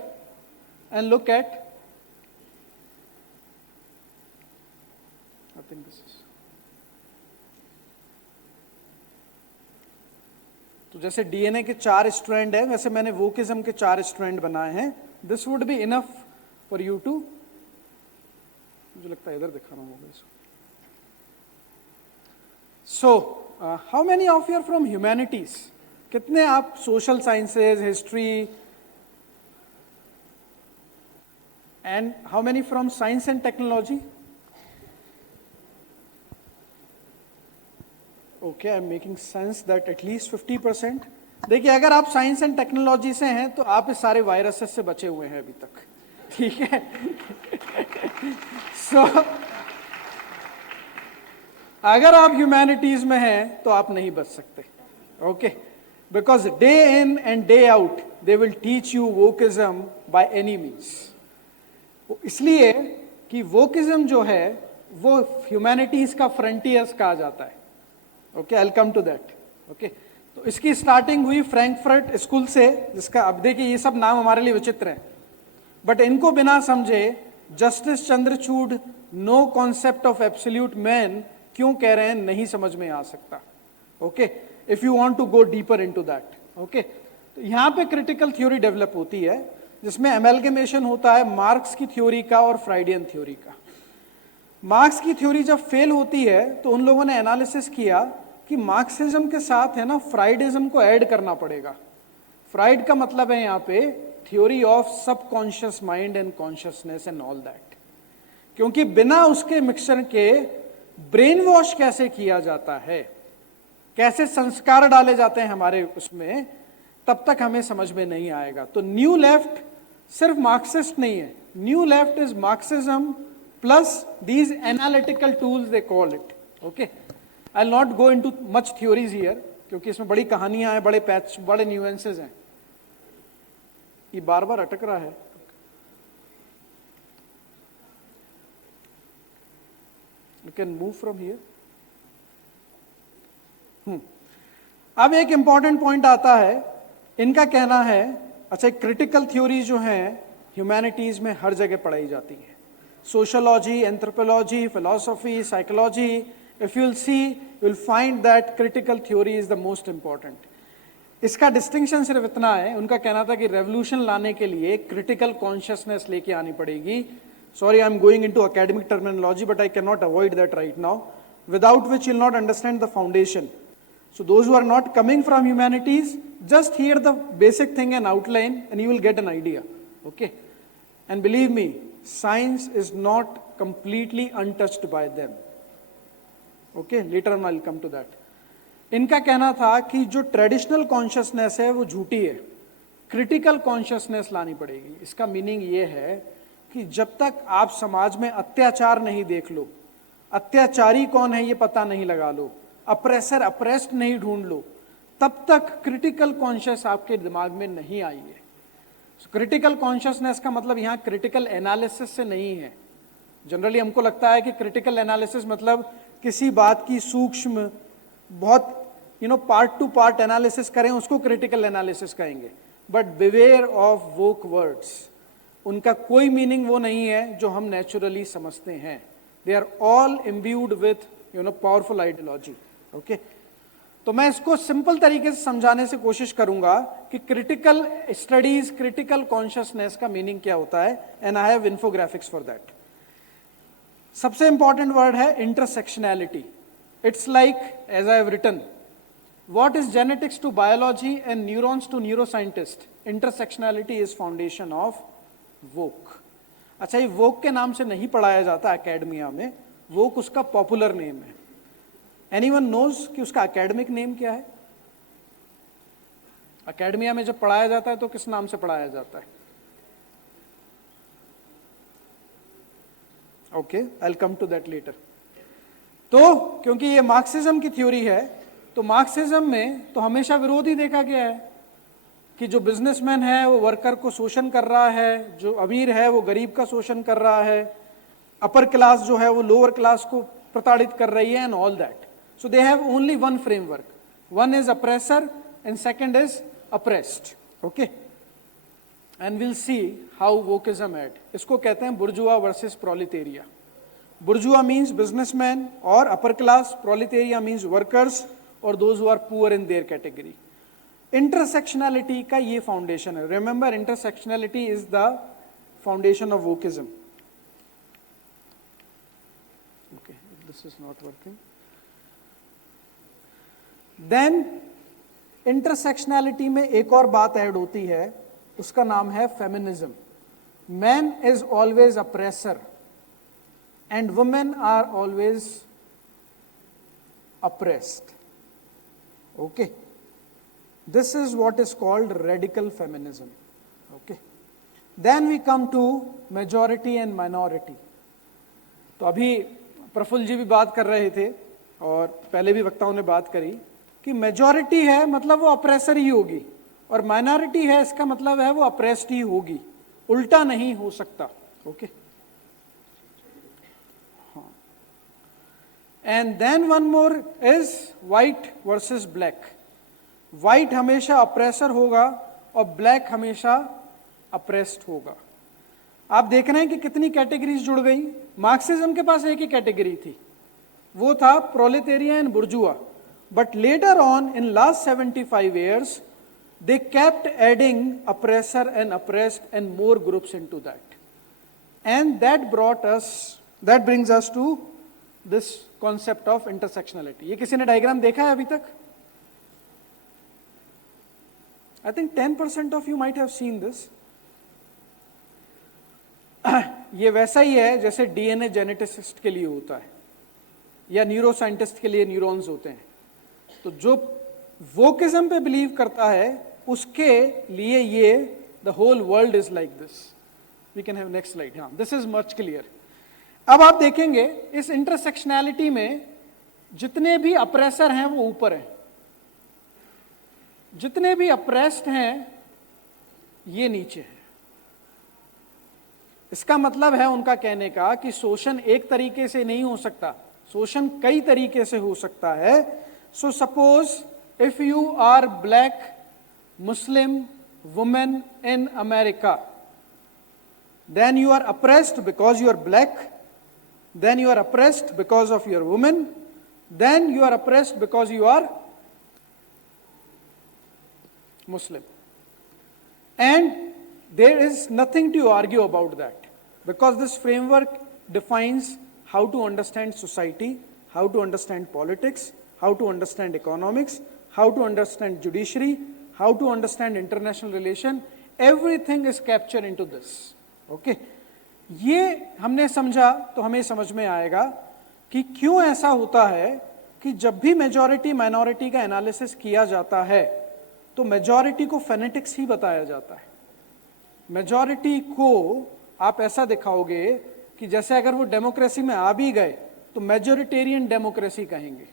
and look at, I think this is, तो जैसे डीएनए के 4 स्ट्रैंड है, वैसे मैंने वोकिज्म के 4 स्ट्रैंड बनाए हैं. This would be enough for you too, मुझे लगता है इधर दिखाना होगा इसको. So how many of you are from humanities? कितने आप social sciences, history, and how many from science and technology? Okay, I am making sense that at least 50%. देखिए, अगर आप साइंस एंड टेक्नोलॉजी से हैं तो आप इस सारे वायरसेस से बचे हुए हैं अभी तक. ठीक है. सो अगर आप ह्यूमैनिटीज में हैं तो आप नहीं बच सकते. Okay, because day in and day out they will teach you wokeism by any means. इसलिए कि वोकिज्म जो है वो ह्यूमैनिटीज का फ्रंटियर्स कहा जाता है. Okay, I will come to that. Okay, तो इसकी स्टार्टिंग हुई फ्रैंकफर्ट स्कूल से, जिसका अब देखिए ये सब नाम हमारे लिए विचित्र हैं, बट इनको बिना समझे justice Chandrachud no concept of absolute man क्यों कह रहे हैं नहीं समझ में आ सकता. Okay, if you want to go deeper into that. Okay, तो यहाँ पे क्रिटिकल थ्योरी डेवलप होती है जिसमें एमैल्गमेशन होता है मार्क्स की थ्योरी का और फ्राइडियन थ्योरी का. मार्क्स की थ्योरी जब फेल होती है तो उन लोगों ने एनालिसिस किया कि मार्क्सिज्म के साथ है ना फ्राइडिज्म को ऐड करना पड़ेगा. फ्राइड का मतलब है यहाँ पे theory of subconscious mind and consciousness and all that, क्योंकि बिना उसके मिक्सचर के ब्रेन वॉश कैसे किया जाता है, कैसे संस्कार डाले जाते हैं हमारे उसमें, तब तक हमें समझ में नहीं आएगा. तो न्यू लेफ्ट सिर्फ मार्क्सिस्ट नहीं है. New left is Marxism plus these analytical tools they call it. Okay, I will not go into much theories here, क्योंकि इसमें बड़ी कहानियां हैं, बड़े पैच, बड़े न्यूएंसेस हैं. ये बार बार अटक रहा है। You can move from here. अब एक इंपॉर्टेंट पॉइंट आता है, इनका कहना है, अच्छा क्रिटिकल थ्योरी जो है ह्यूमैनिटीज में हर जगह पढ़ाई जाती है, sociology, anthropology, philosophy, psychology, if you will see you will find that critical theory is the most important. इसका डिस्टिंक्शन सिर्फ इतना है, उनका कहना था कि रेवोल्यूशन लाने के लिए क्रिटिकल कॉन्शियसनेस लेके आनी पड़ेगी। Sorry, I am going into academic terminology but I can not avoid that right now, without which you will not understand the foundation. So those who are not coming from humanities, just hear the basic thing and outline and you will get an idea. Okay? And believe me, science is not completely untouched by them. Okay? Later on I'll come to that. इनका कहना था कि जो traditional consciousness है वो झूठी है, critical consciousness लानी पड़ेगी। इसका मीनिंग ये है कि जब तक आप समाज में अत्याचार नहीं देख लो, अत्याचारी कौन है ये पता नहीं लगा लो, अप्रेसर अप्रेस्ड नहीं ढूंढ लो, तब तक क्रिटिकल कॉन्शियस आपके दिमाग में नहीं आई है। क्रिटिकल कॉन्शियसनेस का मतलब यहाँ क्रिटिकल एनालिसिस से नहीं है। जनरली हमको लगता है कि क्रिटिकल एनालिसिस मतलब किसी बात की सूक्ष्म बहुत पार्ट टू पार्ट एनालिसिस करें, उसको क्रिटिकल एनालिसिस कहेंगे। But beware of woke words, उनका कोई मीनिंग वो नहीं है जो हम नेचुरली समझते हैं। They are all imbued with powerful ideology. Okay, तो मैं इसको सिंपल तरीके से समझाने से कोशिश करूंगा कि क्रिटिकल स्टडीज, क्रिटिकल कॉन्शियसनेस का मीनिंग क्या होता है, and I have infographics for that. सबसे इंपॉर्टेंट वर्ड है intersectionality. It's like, as I have written, what is genetics to biology and neurons to neuroscientist, intersectionality is foundation of woke. अच्छा, ये वोक के नाम से नहीं पढ़ाया जाता एकेडमिया में, वोक उसका पॉपुलर नेम है। एनीवन नोज कि उसका एकेडमिक नेम क्या है? एकेडमिया में जब पढ़ाया जाता है तो किस नाम से पढ़ाया जाता है? Okay, I will come to that later. तो क्योंकि ये मार्क्सिज्म की थ्योरी है, तो मार्क्सिज्म में तो हमेशा विरोध ही देखा गया है कि जो बिजनेसमैन है वो वर्कर को शोषण कर रहा है, जो अमीर है वो गरीब का शोषण कर रहा है, अपर क्लास जो है वो लोअर क्लास को प्रताड़ित कर रही है, and all that. So they have only one framework, one is oppressor and second is oppressed. Okay, and will see how wokism at, इसको कहते हैं bourgeois versus proletariat. Bourgeois means businessman और upper class, proletariat means workers और those who are poor in their category. Intersectionality का ये foundation है। Remember, intersectionality is the foundation of wokism. Okay, this is not working. Then intersectionality में एक और बात add होती है, उसका नाम है feminism. Man is always oppressor and women are always oppressed. Okay, this is what is called radical feminism. Okay, then we come to majority and minority. तो अभी प्रफुल्ल जी भी बात कर रहे थे और पहले भी वक्ताओं ने बात करी कि मेजॉरिटी है मतलब वो अप्रेसर ही होगी, और माइनॉरिटी है इसका मतलब है वो अप्रेस्ड ही होगी, उल्टा नहीं हो सकता। ओके, हाँ, and then one more is white versus black. White हमेशा अप्रेसर होगा और ब्लैक हमेशा अप्रेस्ड होगा। आप देख रहे हैं कि कितनी कैटेगरीज जुड़ गई। मार्क्सिज्म के पास एक ही कैटेगरी थी, वो था proletariat and bourgeois, but later on in last 75 years they kept adding oppressor and oppressed and more groups into that, and that brings us to this concept of intersectionality. ये किसी ने diagram देखा है अभी तक? I think 10% of you might have seen this. ये वैसा ही है जैसे डीएनए जेनेटिसिस्ट के लिए होता है या न्यूरो साइंटिस्ट के लिए न्यूरॉन्स होते हैं। तो जो वोकिज्म पे बिलीव करता है उसके लिए ये the whole world is like this. We can have next slide. हाँ, दिस इज मच क्लियर। अब आप देखेंगे इस इंटरसेक्शनैलिटी में जितने भी अप्रेसर हैं वो ऊपर हैं, जितने भी अप्रेस्ड हैं ये नीचे है। इसका मतलब है उनका कहने का कि शोषण एक तरीके से नहीं हो सकता, शोषण कई तरीके से हो सकता है। So suppose if you are black Muslim women in America, then you are oppressed because you are black, then you are oppressed because of your woman, then you are oppressed because you are Muslim. And there is nothing to argue about that, because this framework defines how to understand society, how to understand politics, how to understand economics, how to understand judiciary, how to understand international relation. Everything is captured into this. Okay ये हमने समझा तो हमें समझ में आएगा कि क्यों ऐसा होता है कि जब भी मेजॉरिटी माइनॉरिटी का एनालिसिस किया जाता है तो मेजॉरिटी को फेनेटिक्स ही बताया जाता है। मेजॉरिटी को आप ऐसा दिखाओगे कि जैसे अगर वो डेमोक्रेसी में आ भी गए तो मेजॉरिटेरियन डेमोक्रेसी कहेंगे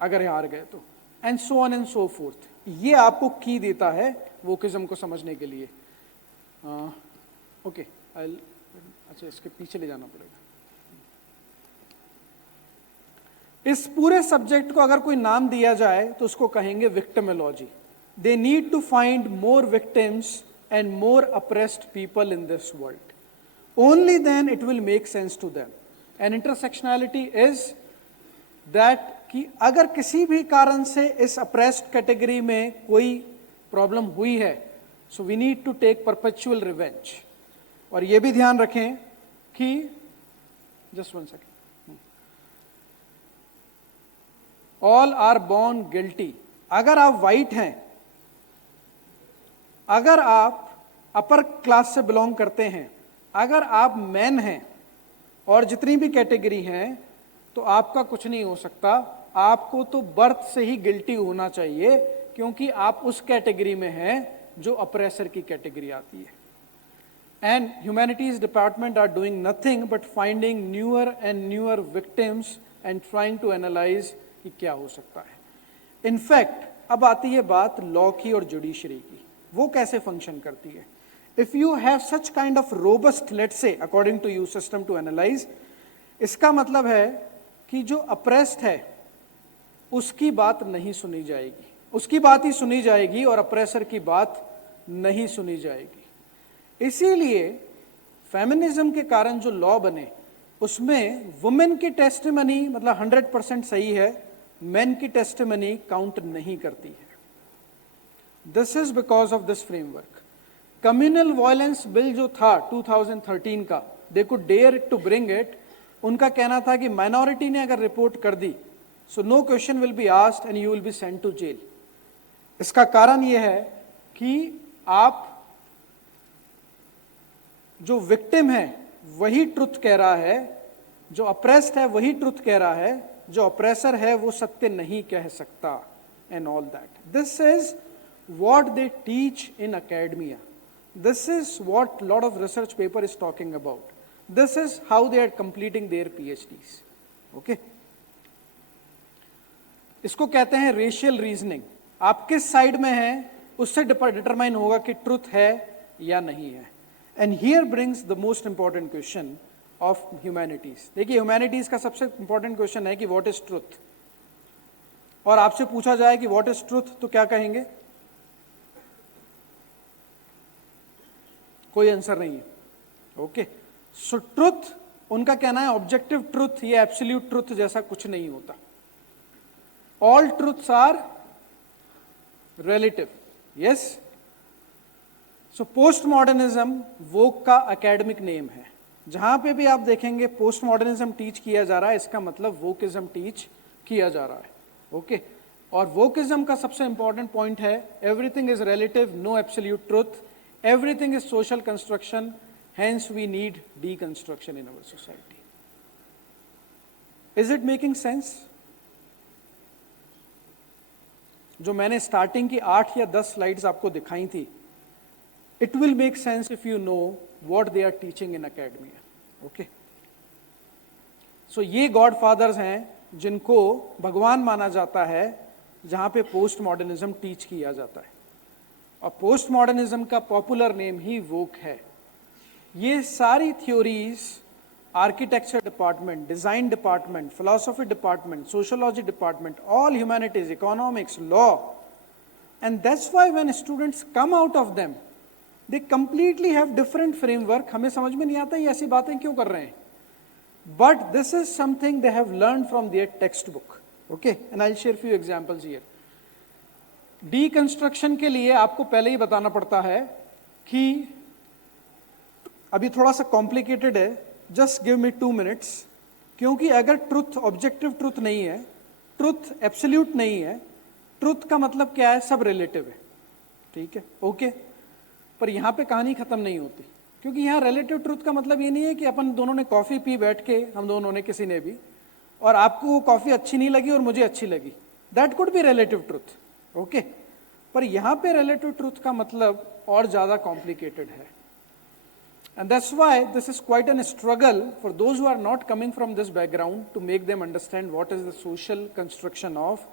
अगर हार गए तो, and so on and so fourth. ये आपको की देता है वोकिज्म को समझने के लिए। ओके अच्छा इसके पीछे ले जाना पड़ेगा। इस पूरे सब्जेक्ट को अगर कोई नाम दिया जाए तो उसको कहेंगे victimology. They need to find more victims and more oppressed people in this world, only then it will make sense to them. And intersectionality is that कि अगर किसी भी कारण से इस अप्रेस्ड कैटेगरी में कोई प्रॉब्लम हुई है, so we need to take perpetual revenge. और ये भी ध्यान रखें कि just one second, all are born guilty. अगर आप वाइट हैं, अगर आप अपर क्लास से बिलोंग करते हैं, अगर आप मैन हैं और जितनी भी कैटेगरी हैं, तो आपका कुछ नहीं हो सकता। आपको तो बर्थ से ही गिल्टी होना चाहिए, क्योंकि आप उस कैटेगरी में हैं जो अप्रेसर की कैटेगरी आती है। And humanities department are doing nothing but finding newer and newer victims and trying to analyze कि क्या हो सकता है। In fact, अब आती है बात लॉ की और जुडिशरी की, वो कैसे फंक्शन करती है। If you have such kind of robust, let's say, according to you, system to analyze, इसका मतलब है कि जो oppressed है उसकी बात नहीं सुनी जाएगी, उसकी बात ही सुनी जाएगी और oppressor की बात नहीं सुनी जाएगी। इसीलिए फेमिनिज्म के कारण जो लॉ बने उसमें वुमेन की टेस्टिमनी मतलब 100% सही है, मेन की टेस्टिमनी काउंट नहीं करती है। This is because of this framework. Communal violence bill जो था 2013 का, they could dare to bring it. उनका कहना था कि माइनॉरिटी ने अगर रिपोर्ट कर दी, so no question will be asked and you will be sent to jail. इसका कारण यह है कि आप जो विक्टिम है वही ट्रुथ कह रहा है, जो अप्रेस्ड है वही ट्रुथ कह रहा है, जो अप्रेसर है वो सत्य नहीं कह सकता, and all that. This is what they teach in academia. This is what lot of research paper is talking about. This is how they are completing their PhDs. Okay? इसको कहते हैं रेशियल रीजनिंग। आप किस side में हैं उससे determine होगा कि ट्रुथ है या नहीं है। And here brings the most important question of humanities. देखिए ह्यूमैनिटीज का सबसे इंपॉर्टेंट क्वेश्चन है कि व्हाट इज ट्रुथ। और आपसे पूछा जाए कि व्हाट इज ट्रुथ तो क्या कहेंगे? कोई आंसर नहीं है। ओके, सो ट्रुथ उनका कहना है ऑब्जेक्टिव ट्रुथ, ये एब्सोल्यूट ट्रुथ जैसा कुछ नहीं होता। All truths are relative. Yes, so post modernism woke का एकेडमिक नेम है। जहां पे भी आप देखेंगे पोस्ट मॉडर्निज्म टीच किया जा रहा है, इसका मतलब वोकिज्म टीच किया जा रहा है। ओके, और वोकिज्म का सबसे इंपॉर्टेंट पॉइंट है everything is relative, no absolute truth, everything is social construction, hence we need deconstruction in our society. Is it making sense? जो मैंने स्टार्टिंग की 8 या 10 स्लाइड्स आपको दिखाई थी, it will make sense if you know what they are teaching in academia. Okay? So ये गॉडफादर्स हैं जिनको भगवान माना जाता है, जहां पे पोस्ट मॉडर्निज्म टीच किया जाता है। और पोस्ट मॉडर्निज्म का पॉपुलर नेम ही वोक है। ये सारी theories architecture department, design department, philosophy department, sociology department, all humanities, economics, law, and that's why when students come out of them they completely have different framework. हमें समझ में नहीं आता ये ऐसी बातें क्यों कर रहे हैं, but this is something they have learn from their text book. Okay, and I will share few examples here. Deconstruction के लिए आपको पहले ही बताना पड़ता है कि अभी थोड़ा सा कॉम्प्लिकेटेड है, जस्ट गिव मी 2 मिनट्स, क्योंकि अगर ट्रुथ ऑब्जेक्टिव ट्रुथ नहीं है, ट्रुथ एब्सोल्यूट नहीं है, ट्रुथ का मतलब क्या है, सब रिलेटिव है, ठीक है, ओके। पर यहां पे कहानी खत्म नहीं होती, क्योंकि यहां रिलेटिव ट्रुथ का मतलब ये नहीं है कि अपन दोनों ने कॉफी पी बैठ के, हम दोनों ने किसी ने भी, और आपको वो कॉफी अच्छी नहीं लगी और मुझे अच्छी लगी, that could be relative truth, okay. पर यहां पे रिलेटिव ट्रुथ का मतलब और ज्यादा कॉम्प्लिकेटेड है, and that's why this is quite an struggle for those who are not coming from this background to make them understand what is the social construction of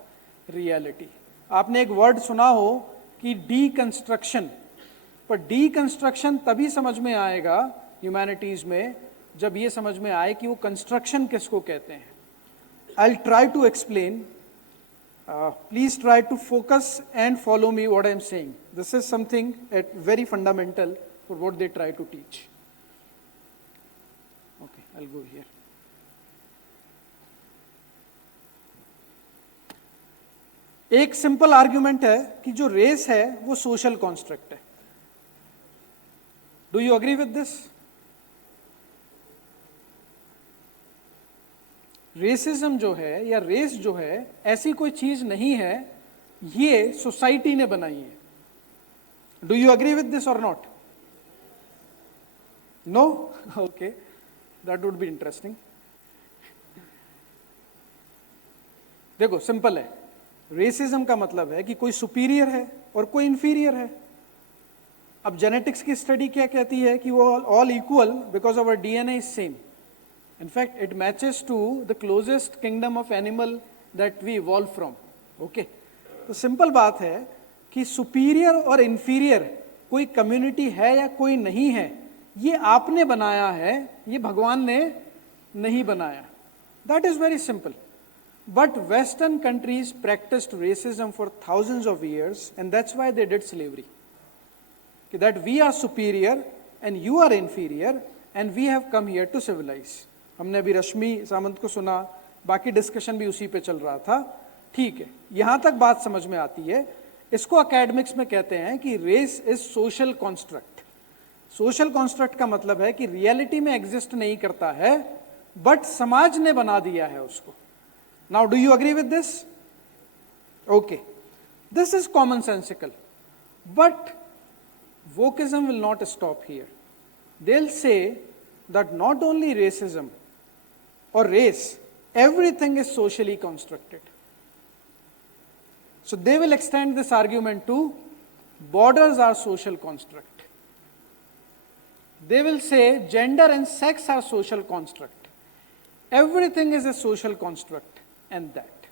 reality. आपने एक word सुना हो कि डीकंस्ट्रक्शन, पर deconstruction तभी समझ में आएगा ह्यूमैनिटीज में जब ये समझ में आए कि वो कंस्ट्रक्शन किसको कहते हैं। I'll try to explain. Please try to focus and follow me what I am saying. This is something very fundamental for what they try to teach. Okay, I'll go here. एक simple argument है कि जो race है वो social construct है। Do you agree with this? Racism जो है या रेस जो है ऐसी कोई चीज नहीं है, ये सोसाइटी ने बनाई है। Do you agree with this और not? No? Okay, that would be interesting. देखो सिंपल है, रेसिज्म का मतलब है कि कोई सुपीरियर है और कोई इंफीरियर है। अब जेनेटिक्स की स्टडी क्या कहती है कि वो all equal because our DNA is same. In fact, it matches to the closest kingdom of animal that we evolved from. Okay? तो सिंपल बात है कि सुपीरियर और इंफीरियर कोई कम्युनिटी है या कोई नहीं है, ये आपने बनाया है, ये भगवान ने नहीं बनाया। That is very simple. But Western countries practiced racism for thousands of years, and that's why they did slavery. That we are superior and you are inferior, and we have come here to civilize. हमने अभी रश्मि सामंत को सुना, बाकी discussion भी उसी पे चल रहा था, ठीक है, यहां तक बात समझ में आती है। इसको एकेडमिक्स में कहते हैं कि race is social construct. Social construct का मतलब है कि रियलिटी में एग्जिस्ट नहीं करता है, बट समाज ने बना दिया है उसको। Now do you agree with this? Okay, this is common sensical, but wokeism will not stop here. They will से that not only racism or race, everything is socially constructed. So they will extend this argument to borders are social construct. They will say gender and sex are social construct. Everything is a social construct and that.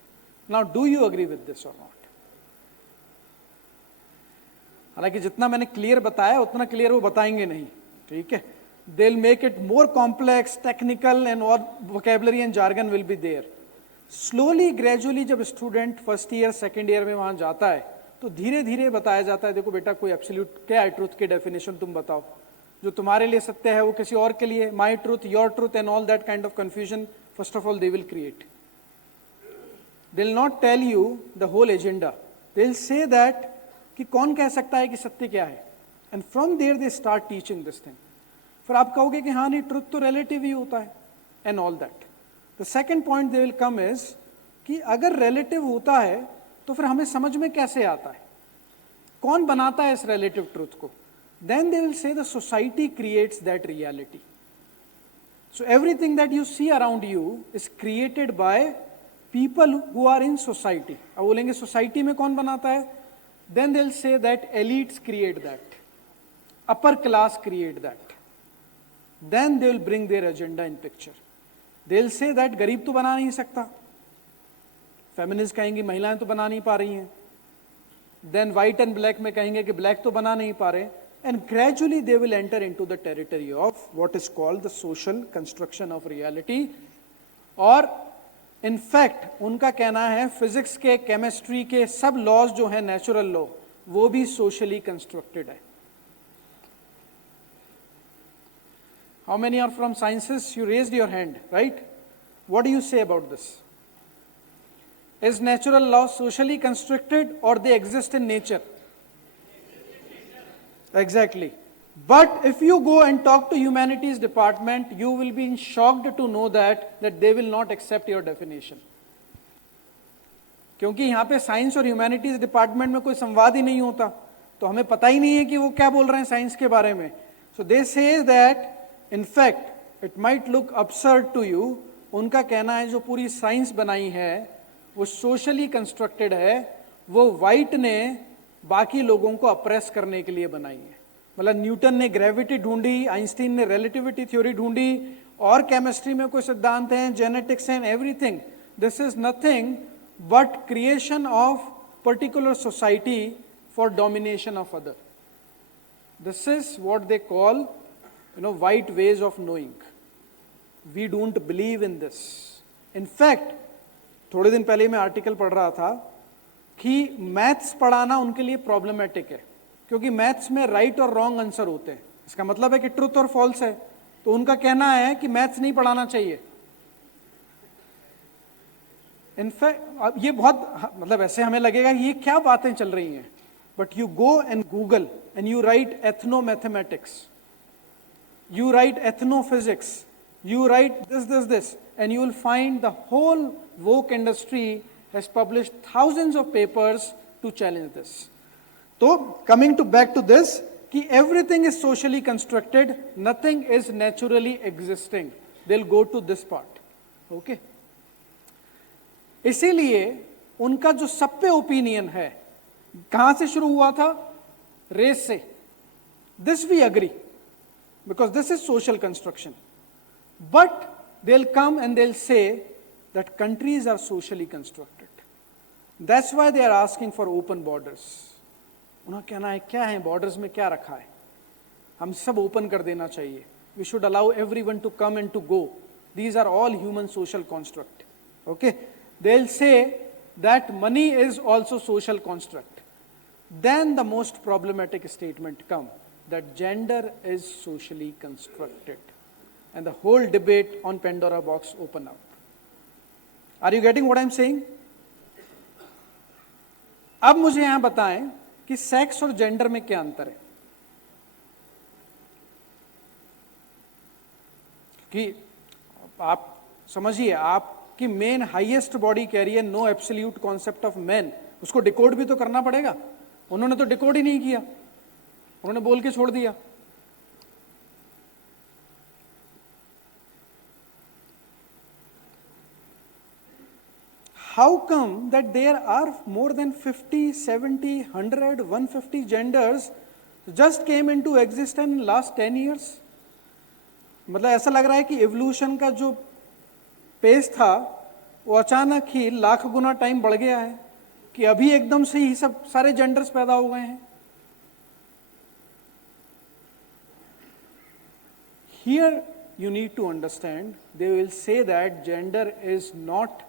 Now do you agree with this or not? हालांकि जितना मैंने clear बताया उतना clear वो बताएंगे नहीं, ठीक है। They'll make it more complex, technical, and all vocabulary and jargon will be there. Slowly, gradually, जब student first year second year में वहां जाता है तो धीरे धीरे बताया जाता है, देखो बेटा कोई एब्सोल्यूट क्या है, ट्रूथ की डेफिनेशन तुम बताओ, जो तुम्हारे लिए सत्य है वो किसी और के लिए, my truth, your truth, and all that kind of confusion first of all they will create. They will not tell you the whole agenda, they will say that कि कौन कह सकता है कि सत्य क्या है, and from there they start teaching this thing. फिर आप कहोगे कि हाँ नहीं, ट्रुथ तो रिलेटिव ही होता है and all that. The second point they will come is कि अगर रिलेटिव होता है तो फिर हमें समझ में कैसे आता है, कौन बनाता है इस रिलेटिव ट्रुथ को? Then they will say the society creates that reality. So everything that you see around you is created by people who are in society. अब बोलेंगे सोसाइटी में कौन बनाता है? Then they will say that elites create that, upper class create that, then they will bring their agenda in picture. They will say that गरीब तो बना नहीं सकता, फेमिनिस्ट कहेंगी महिलाएं तो बना नहीं पा रही हैं, then white and black में कहेंगे कि black तो बना नहीं पा रहे, and gradually they will enter into the territory of what is called the social construction of reality. और in fact उनका कहना है फिजिक्स के, केमिस्ट्री के सब लॉज जो है नेचुरल लॉ, वो भी सोशली कंस्ट्रक्टेड है. How many are from sciences? You raised your hand, right? What do you say about this? Is natural law socially constructed or they exist in nature? Exactly. But if you go and talk to humanities department, you will be shocked to know that they will not accept your definition. क्योंकि यहाँ पे science और humanities department में कोई संवाद ही नहीं होता, तो हमें पता ही नहीं है कि वो क्या बोल रहे हैं साइंस के बारे में. So they say that in fact it might look absurd to you. उनका कहना है जो पूरी साइंस बनाई है वो सोशली कंस्ट्रक्टेड है, वो वाइट ने बाकी लोगों को अप्रेस करने के लिए बनाई है. मतलब न्यूटन ने ग्रेविटी ढूंढी, आइंस्टीन ने रिलेटिविटी थ्योरी ढूंढी, और केमिस्ट्री में कोई सिद्धांत हैं, genetics and everything. This is nothing but creation of particular society for domination of other. This is what they call, white ways of knowing. We don't believe in this. In fact, थोड़े दिन पहले मैं article पढ़ रहा था कि maths पढ़ाना उनके लिए प्रॉब्लमेटिक है, क्योंकि मैथ्स में राइट और रॉन्ग आंसर होते हैं. इसका मतलब है कि ट्रुथ और फॉल्स है. तो उनका कहना है कि मैथ्स नहीं पढ़ाना चाहिए. इनफैक्ट ये बहुत, मतलब ऐसे हमें लगेगा ये क्या बातें चल रही हैं, but you go and Google and you write ethno mathematics, you write ethno physics, you write this and you will find the whole woke industry has published thousands of papers to challenge this. तो coming to back to this कि everything is socially constructed, nothing is naturally existing. They will go to this part. Okay, इसीलिए उनका जो सब पे opinion है, कहां से शुरू हुआ था? रेस से. This we agree because this is social construction. But they will come and they will say that countries are socially constructed. That's why they are asking for open borders. उनका कहना है क्या है बॉर्डर्स में, क्या रखा है, हम सब ओपन कर देना चाहिए. We should allow everyone to come and to go. These are all human social construct. Okay, they'll say that money is also social construct. Then the most problematic statement come that gender is socially constructed, and the whole debate on Pandora box open up. Are you getting what I'm saying? अब मुझे यहां बताएं कि sex और gender में क्या अंतर है. कि आप समझिए, आप कि मेन हाईएस्ट बॉडी कह रही है no absolute concept of man, उसको डिकोड भी तो करना पड़ेगा. उन्होंने तो डिकोड ही नहीं किया, उन्होंने बोल के छोड़ दिया. How come that there are more than 50, 70, 100, 150 genders just came into existence in last 10 years? मतलब ऐसा लग रहा है कि एवोल्यूशन का जो पेस था वो अचानक ही लाख गुना टाइम बढ़ गया है, कि अभी एकदम से ही सब सारे जेंडर्स पैदा हो गए हैं. Here you need to understand, they will say that gender is not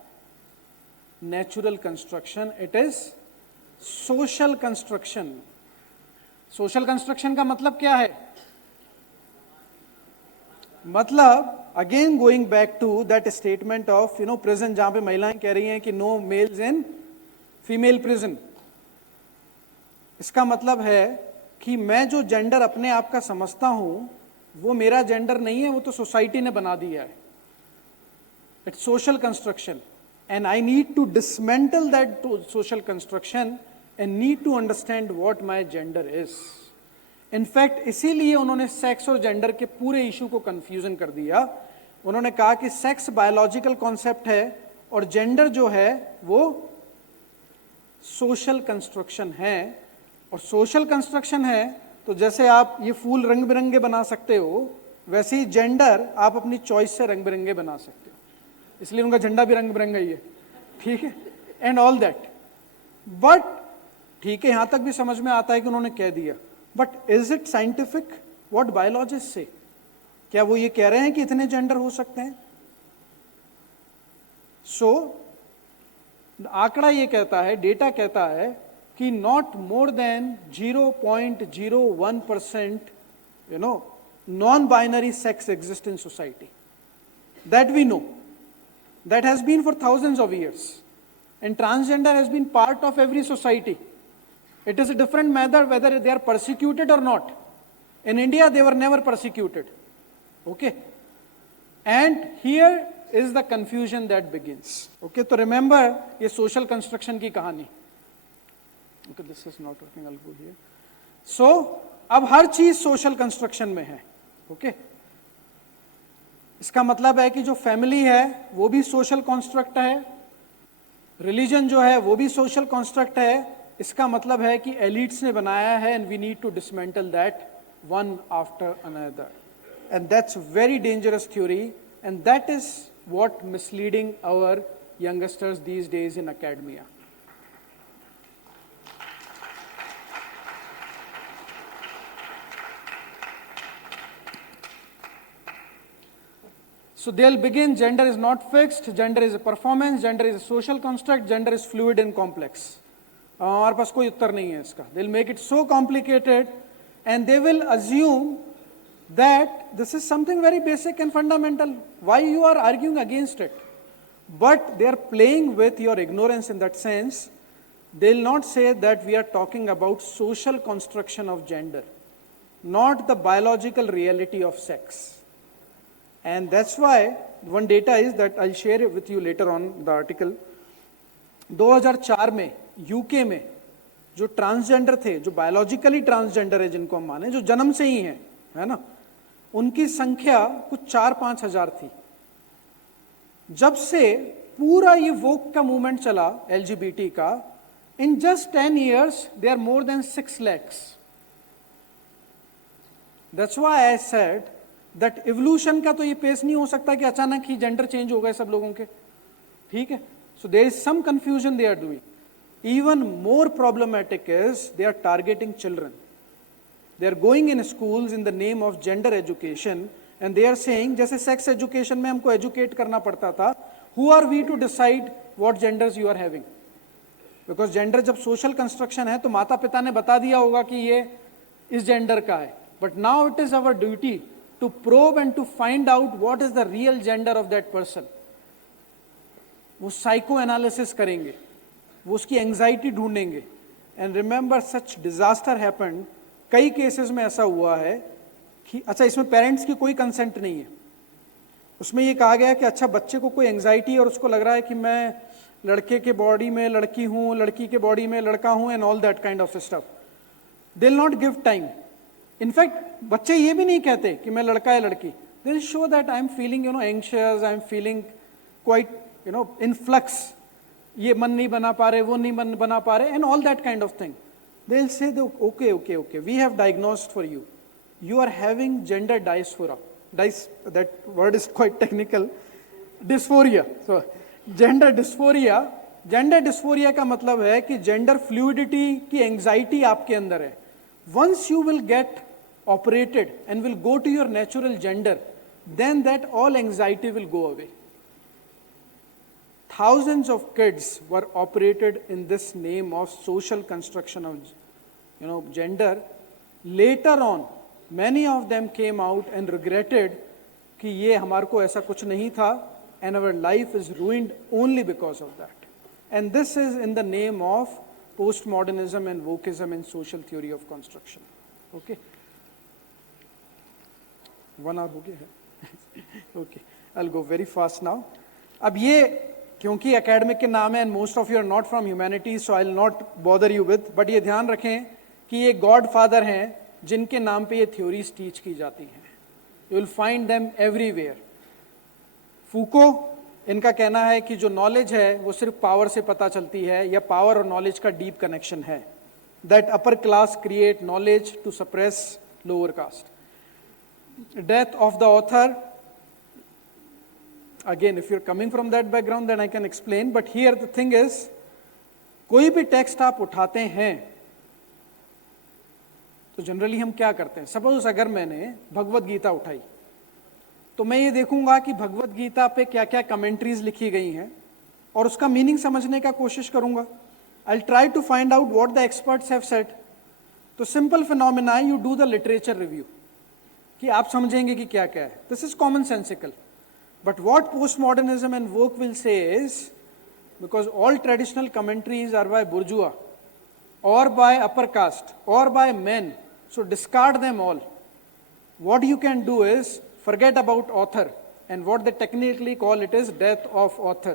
natural construction, it is social construction. Social construction का मतलब क्या है? मतलब again going back to that statement of prison, जहां पे महिलाएं कह रही हैं कि no males in female prison. इसका मतलब है कि मैं जो जेंडर अपने आप का समझता हूं वो मेरा जेंडर नहीं है, वो तो सोसाइटी ने बना दिया है. It's social construction and I need to dismantle that social construction and need to understand what my gender is. In fact इसीलिए उन्होंने सेक्स और जेंडर के पूरे इशू को कंफ्यूजन कर दिया. उन्होंने कहा कि सेक्स बायोलॉजिकल कॉन्सेप्ट है और जेंडर जो है वो सोशल कंस्ट्रक्शन है. और सोशल कंस्ट्रक्शन है तो जैसे आप ये फूल रंग बिरंगे बना सकते हो, वैसे ही जेंडर आप अपनी चॉइस से रंग बिरंगे बना सकते हो. इसलिए उनका झंडा भी रंग बिरंगा ही है, ठीक है, एंड ऑल दैट. बट ठीक है, यहां तक भी समझ में आता है कि उन्होंने कह दिया, but is it scientific what biologist से? क्या वो ये कह रहे हैं कि इतने जेंडर हो सकते हैं? सो आंकड़ा ये कहता है, डेटा कहता है कि not more than 0.01% non binary sex exist in society, that we know, that has been for thousands of years, and transgender has been part of every society. It is a different matter whether they are persecuted or not. In India they were never persecuted, okay, and here is the confusion that begins. Okay, so remember ये social construction की कहानी. Okay, this is not working, I'll go here. So अब हर चीज social construction में है. Okay, इसका मतलब है कि जो फैमिली है वो भी सोशल कॉन्स्ट्रक्ट है, रिलीजन जो है वो भी सोशल कॉन्स्ट्रक्ट है. इसका मतलब है कि एलिट्स ने बनाया है, and we need to dismantle that one after another, and that's very dangerous theory, and that is what misleading our youngsters these days in academia. So they'll begin, gender is not fixed, gender is a performance, gender is a social construct, gender is fluid and complex. हमारे पास कोई उत्तर नहीं है इसका. They'll make it so complicated and they will assume that this is something very basic and fundamental. Why you are arguing against it? But they are playing with your ignorance in that sense. They'll not say that we are talking about social construction of gender, not the biological reality of sex. And that's why one data is that I'll share it with you later on the article. 2004 में UK में जो transgender थे, जो biologically transgender है, जिनको हम माने, जो जन्म से ही हैं, है ना, उनकी संख्या कुछ 4-5 हजार थी. जब से पूरा ये वोक का मूवमेंट चला एलजीबीटी का, in just 10 years they are more than 6 lakhs. That's why I said that evolution का तो ये पेस नहीं हो सकता कि अचानक ही जेंडर चेंज हो गए सब लोगों के. ठीक है, so there is some confusion they are doing. Even more problematic is they are targeting children. They are going in schools in the name of gender education, and they are saying, जैसे sex education में हमको educate करना पड़ता था, who are we to decide what genders you are having. Because gender जब social construction है तो माता पिता ने बता दिया होगा कि ये इस जेंडर का है. But now it is our duty to probe and to find out what is the real gender of that person. वो साइको एनालिसिस करेंगे, वो उसकी एंजाइटी ढूंढेंगे. And remember such disaster happened. कई केसेस में ऐसा हुआ है कि अच्छा, इसमें पेरेंट्स की कोई कंसेंट नहीं है. उसमें ये कहा गया कि अच्छा, बच्चे को कोई एंजाइटी और उसको लग रहा है कि मैं लड़के के बॉडी में लड़की हूँ, लड़की के बॉडी में लड़का हूँ, and all that kind of stuff. They will not give time. In fact बच्चे ये भी नहीं कहते कि मैं लड़का है लड़की. They will show that I am feeling anxious, I am feeling quite in flux, ये मन नहीं बना पा रहे, वो नहीं बना पा रहे, and all that kind of thing. They will say okay okay okay, we have diagnosed for you, you are having gender dysphoria. That word is quite technical. Dysphoria. So gender dysphoria. Gender dysphoria का मतलब है कि gender fluidity की anxiety आपके अंदर है. Once you will get operated and will go to your natural gender, then that all anxiety will go away. Thousands of kids were operated in this name of social construction of gender. Later on, many of them came out and regretted कि ये हमारे को ऐसा कुछ नहीं था, and our life is ruined only because of that. And this is in the name of postmodernism and wokeism and social theory of construction. Okay, 1 hour हो गया है. Okay, I'll go very fast now. अब ये क्योंकि academic के नाम है, and most of you are not from humanities, so I'll not bother you with, but ये ध्यान रखें कि ये गॉड फादर हैं जिनके नाम पे ये थ्योरीज टीच की जाती हैं. You will find them everywhere. फूको, इनका कहना है कि जो नॉलेज है वो सिर्फ पावर से पता चलती है, या पावर और नॉलेज का डीप कनेक्शन है. That upper class create knowledge to suppress lower caste. Death of the author. Again, if you are coming from that background, then I can explain, but here the thing is कोई भी text आप उठाते हैं तो generally हम क्या करते हैं? सपोज अगर मैंने भगवत गीता उठाई तो मैं ये देखूंगा कि भगवत गीता पे क्या क्या कमेंट्रीज लिखी गई हैं और उसका मीनिंग समझने का कोशिश करूंगा. I try to find out what the experts have said. तो simple phenomena, you do the literature review कि आप समझेंगे कि क्या क्या है. This is common sensical. But what post modernism and woke will say is, because all traditional commentaries are by bourgeois or by upper caste or by men, so discard them all. What you can do is forget about author, and what they technically call it is death of author.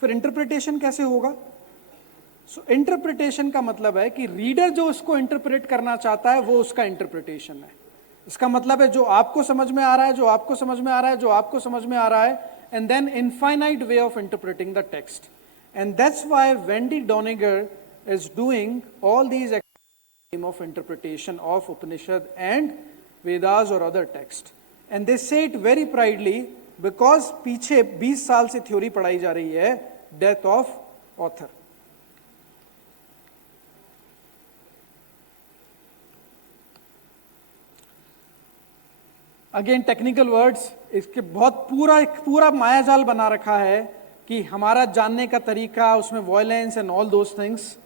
फिर interpretation कैसे होगा? सो interpretation का मतलब है कि reader जो उसको interpret करना चाहता है वो उसका इंटरप्रिटेशन है. इसका मतलब है जो आपको समझ में आ रहा है, जो आपको समझ में आ रहा है, जो आपको समझ में आ रहा है, and then infinite way of interpreting the text. And that's why Wendy Doniger is doing all these of interpretation of Upanishad and Vedas or other text. And they say it very proudly because पीछे 20 साल से theory पढ़ाई जा रही है, death of author. Again technical words, इसके बहुत पूरा मायाजाल बना रखा है कि हमारा जानने का तरीका, उसमें violence and all those things.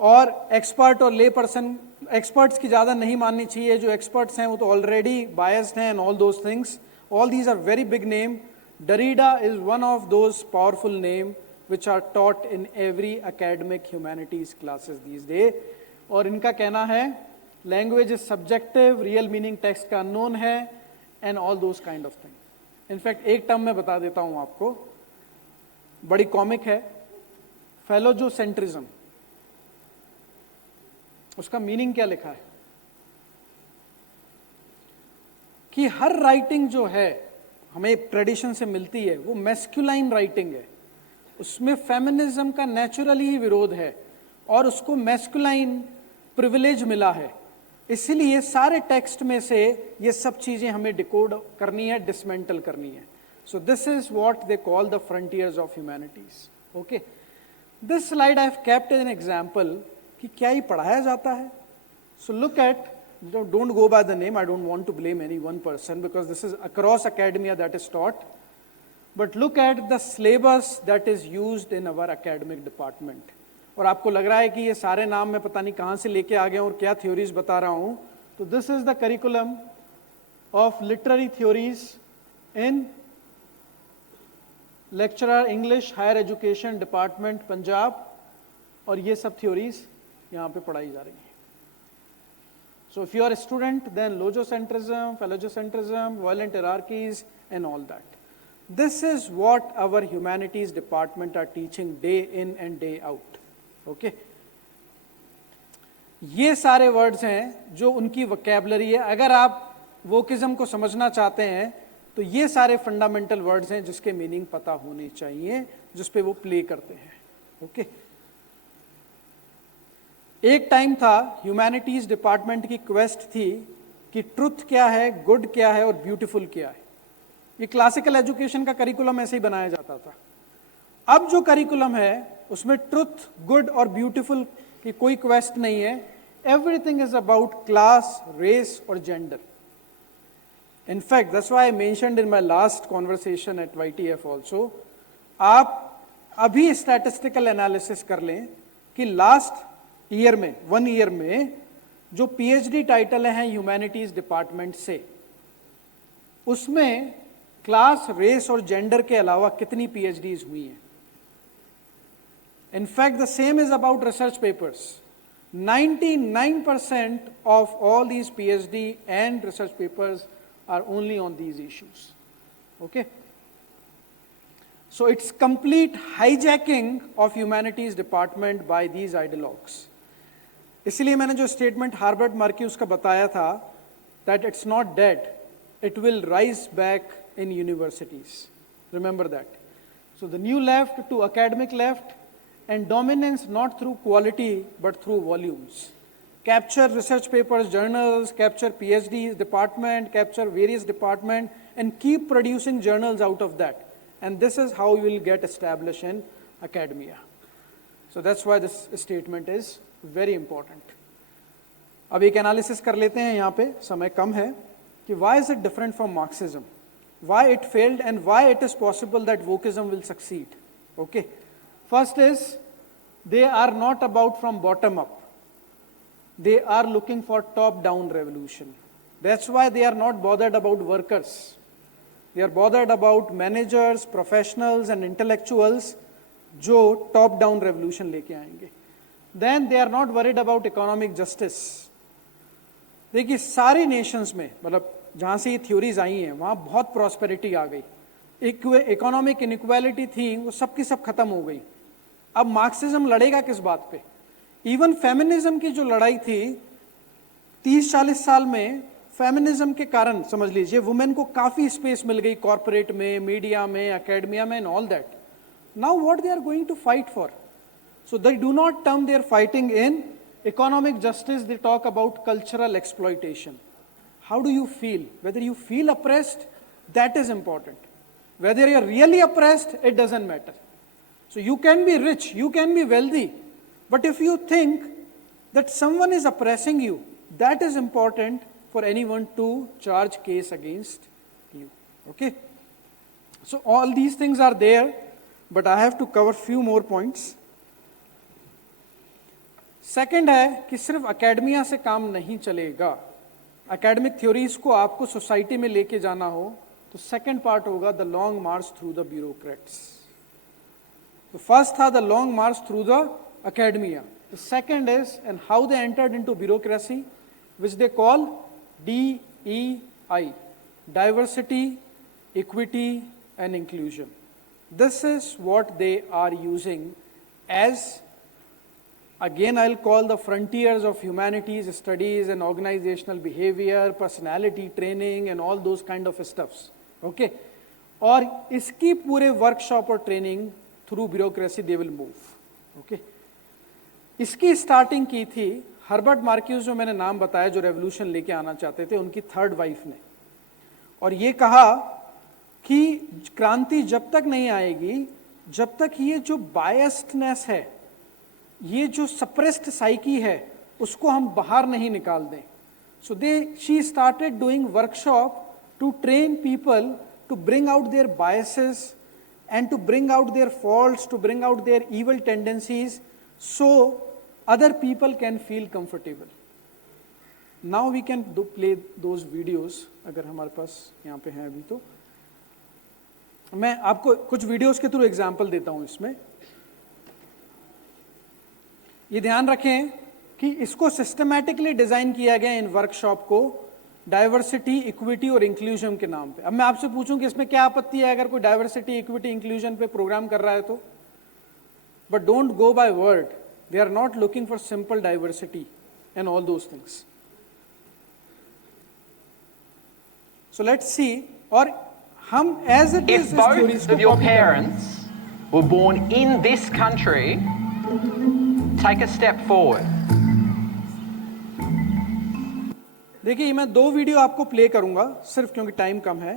और एक्सपर्ट और ले पर्सन, एक्सपर्ट्स की ज़्यादा नहीं माननी चाहिए. जो एक्सपर्ट्स हैं वो तो ऑलरेडी बायस्ड हैं and all those things. All these are very big name. Derrida is one of those powerful name which are taught in every academic humanities classes these day. और इनका कहना है language is subjective, real meaning text का unknown है, and all those kind of things. In fact, एक term मैं बता देता हूं आपको, बड़ी कॉमिक है, फेलोजोसेंट्रिज्म. उसका मीनिंग क्या लिखा है कि हर राइटिंग जो है हमें ट्रेडिशन से मिलती है वो मैस्कुलाइन राइटिंग है. उसमें फेमिनिज्म का नेचुरली ही विरोध है और उसको मैस्कुलाइन प्रिविलेज मिला है. इसलिए सारे टेक्स्ट में से ये सब चीजें हमें डिकोड करनी है, डिसमेंटल करनी है. So this is what they call the frontiers of humanities. Okay, this slide I have kept as an example कि क्या ये पढ़ाया जाता है. So look at, don't go by the name, I don't want to blame any one person because this is across academia that is taught, but look at the syllabus that is used in our academic department. और आपको लग रहा है कि ये सारे नाम मैं पता नहीं कहाँ से लेके आ गया और क्या थ्योरीज बता रहा हूँ. तो this is the curriculum of literary theories in lecturer English higher education department Punjab, और ये सब थ्योरीज यहाँ पे पढ़ाई जा रही हैं. So if you are a student then logocentrism, phallogocentrism, violent hierarchies and all that. This is what our humanities department are teaching day in and day out. Okay, ये सारे वर्ड्स हैं जो उनकी वोकैबुलरी है. अगर आप वोकिज्म को समझना चाहते हैं तो ये सारे फंडामेंटल वर्ड्स हैं जिसके मीनिंग पता होने चाहिए, जिस पे वो प्ले करते हैं. ओके, एक टाइम था ह्यूमैनिटीज डिपार्टमेंट की क्वेस्ट थी कि ट्रुथ क्या है, गुड क्या है और ब्यूटीफुल क्या है. ये क्लासिकल एजुकेशन का करिकुलम ऐसे ही बनाया जाता था. अब जो करिकुलम है उसमें ट्रुथ, गुड और ब्यूटीफुल की कोई क्वेस्ट नहीं है. Everything is about class, race और gender. In fact, that's why I mentioned in my last conversation at YTF also, आप अभी statistical analysis कर लें कि last year में, 1 year में जो PhD टाइटल हैं ह्यूमैनिटीज डिपार्टमेंट से, उसमें क्लास, रेस और जेंडर के अलावा कितनी PhDs हुई हैं. In fact, the same is about research papers. 99% of all these PhD and research papers are only on these issues. Okay? So it's complete hijacking of humanities department by these ideologues. इसलिए मैंने जो statement हार्बर्ट Marcus का बताया था, that it's not dead, it will rise back in universities. Remember that. So the new left to academic left, and dominance not through quality but through volumes. Capture research papers, journals, capture PhD department, capture various department, and keep producing journals out of that. And this is how you will get established in academia. So that's why this statement is very important. अब एक analysis कर लेते हैं यहाँ पे, समय कम है, कि why is it different from Marxism? Why it failed and why it is possible that wokeism will succeed? Okay. First is, they are not about from bottom up. They are looking for top-down revolution. That's why they are not bothered about workers. They are bothered about managers, professionals and intellectuals जो top-down revolution लेके आएंगे. Then they are not worried about economic justice. देखिए सारी nations में, मतलब जहाँ से ये theories आई हैं, वहाँ बहुत prosperity आ गई. Economic inequality थी, वो सब की सब खत्म हो गई. अब मार्क्सिज्म लड़ेगा किस बात पे? इवन फेमिनिज्म की जो लड़ाई थी 30-40 साल में, फेमिनिज्म के कारण समझ लीजिए वुमेन को काफी स्पेस मिल गई कॉर्पोरेट में, मीडिया में, एकेडमिया में and all that. Now what they are going to fight for? So they do not term their fighting in economic justice, they talk about cultural exploitation. How do you feel? Whether you feel oppressed, that is important. Whether you are really oppressed, it doesn't matter. So you can be rich, you can be wealthy, but if you think that someone is oppressing you, that is important for anyone to charge case against you. Okay? So all these things are there, but I have to cover few more points. Second है कि सिर्फ academia से काम नहीं चलेगा. Academic theories को आपको society में लेके जाना हो तो सेकेंड पार्ट होगा the long march through the bureaucrats. The first था the long march through the academia. The second is and how they entered into bureaucracy, which they call DEI, diversity, equity and inclusion. This is what they are using as, again I'll call the frontiers of humanities studies and organizational behavior, personality training and all those kind of stuffs. Okay? और इसकी पूरे workshop और training through bureaucracy they will move. Okay, इसकी starting की थी Herbert Marquess, जो मैंने नाम बताया, जो रेवोल्यूशन लेके आना चाहते थे, उनकी थर्ड वाइफ ने. और ये कहा कि क्रांति जब तक नहीं आएगी जब तक ये जो बायस्डनेस है, ये जो सप्रेस्ड साइकी है, उसको हम बाहर नहीं निकाल दें. So she started doing workshop to train people to bring out their biases and to bring out their faults, to bring out their evil tendencies, so other people can feel comfortable. Now we can play those videos, अगर हमारे पास यहाँ पे हैं अभी तो. मैं आपको कुछ videos के थ्रू एग्जाम्पल देता हूँ इसमें. ये ध्यान रखें कि इसको सिस्टमैटिकली डिजाइन किया गया इन वर्कशॉप को डाइवर्सिटी, इक्विटी और इंक्लूजन के नाम पे. अब मैं आपसे पूछूं कि इसमें क्या आपत्ति है अगर कोई डाइवर्सिटी, इक्विटी, इंक्लूजन पे प्रोग्राम कर रहा है तो? But don't go by word. They are not looking for simple diversity and all those things. So let's see. और हम as it is, if both of your parents were born in this country, take a step forward. देखिए ये मैं 2 video आपको play करूंगा सिर्फ क्योंकि time कम है.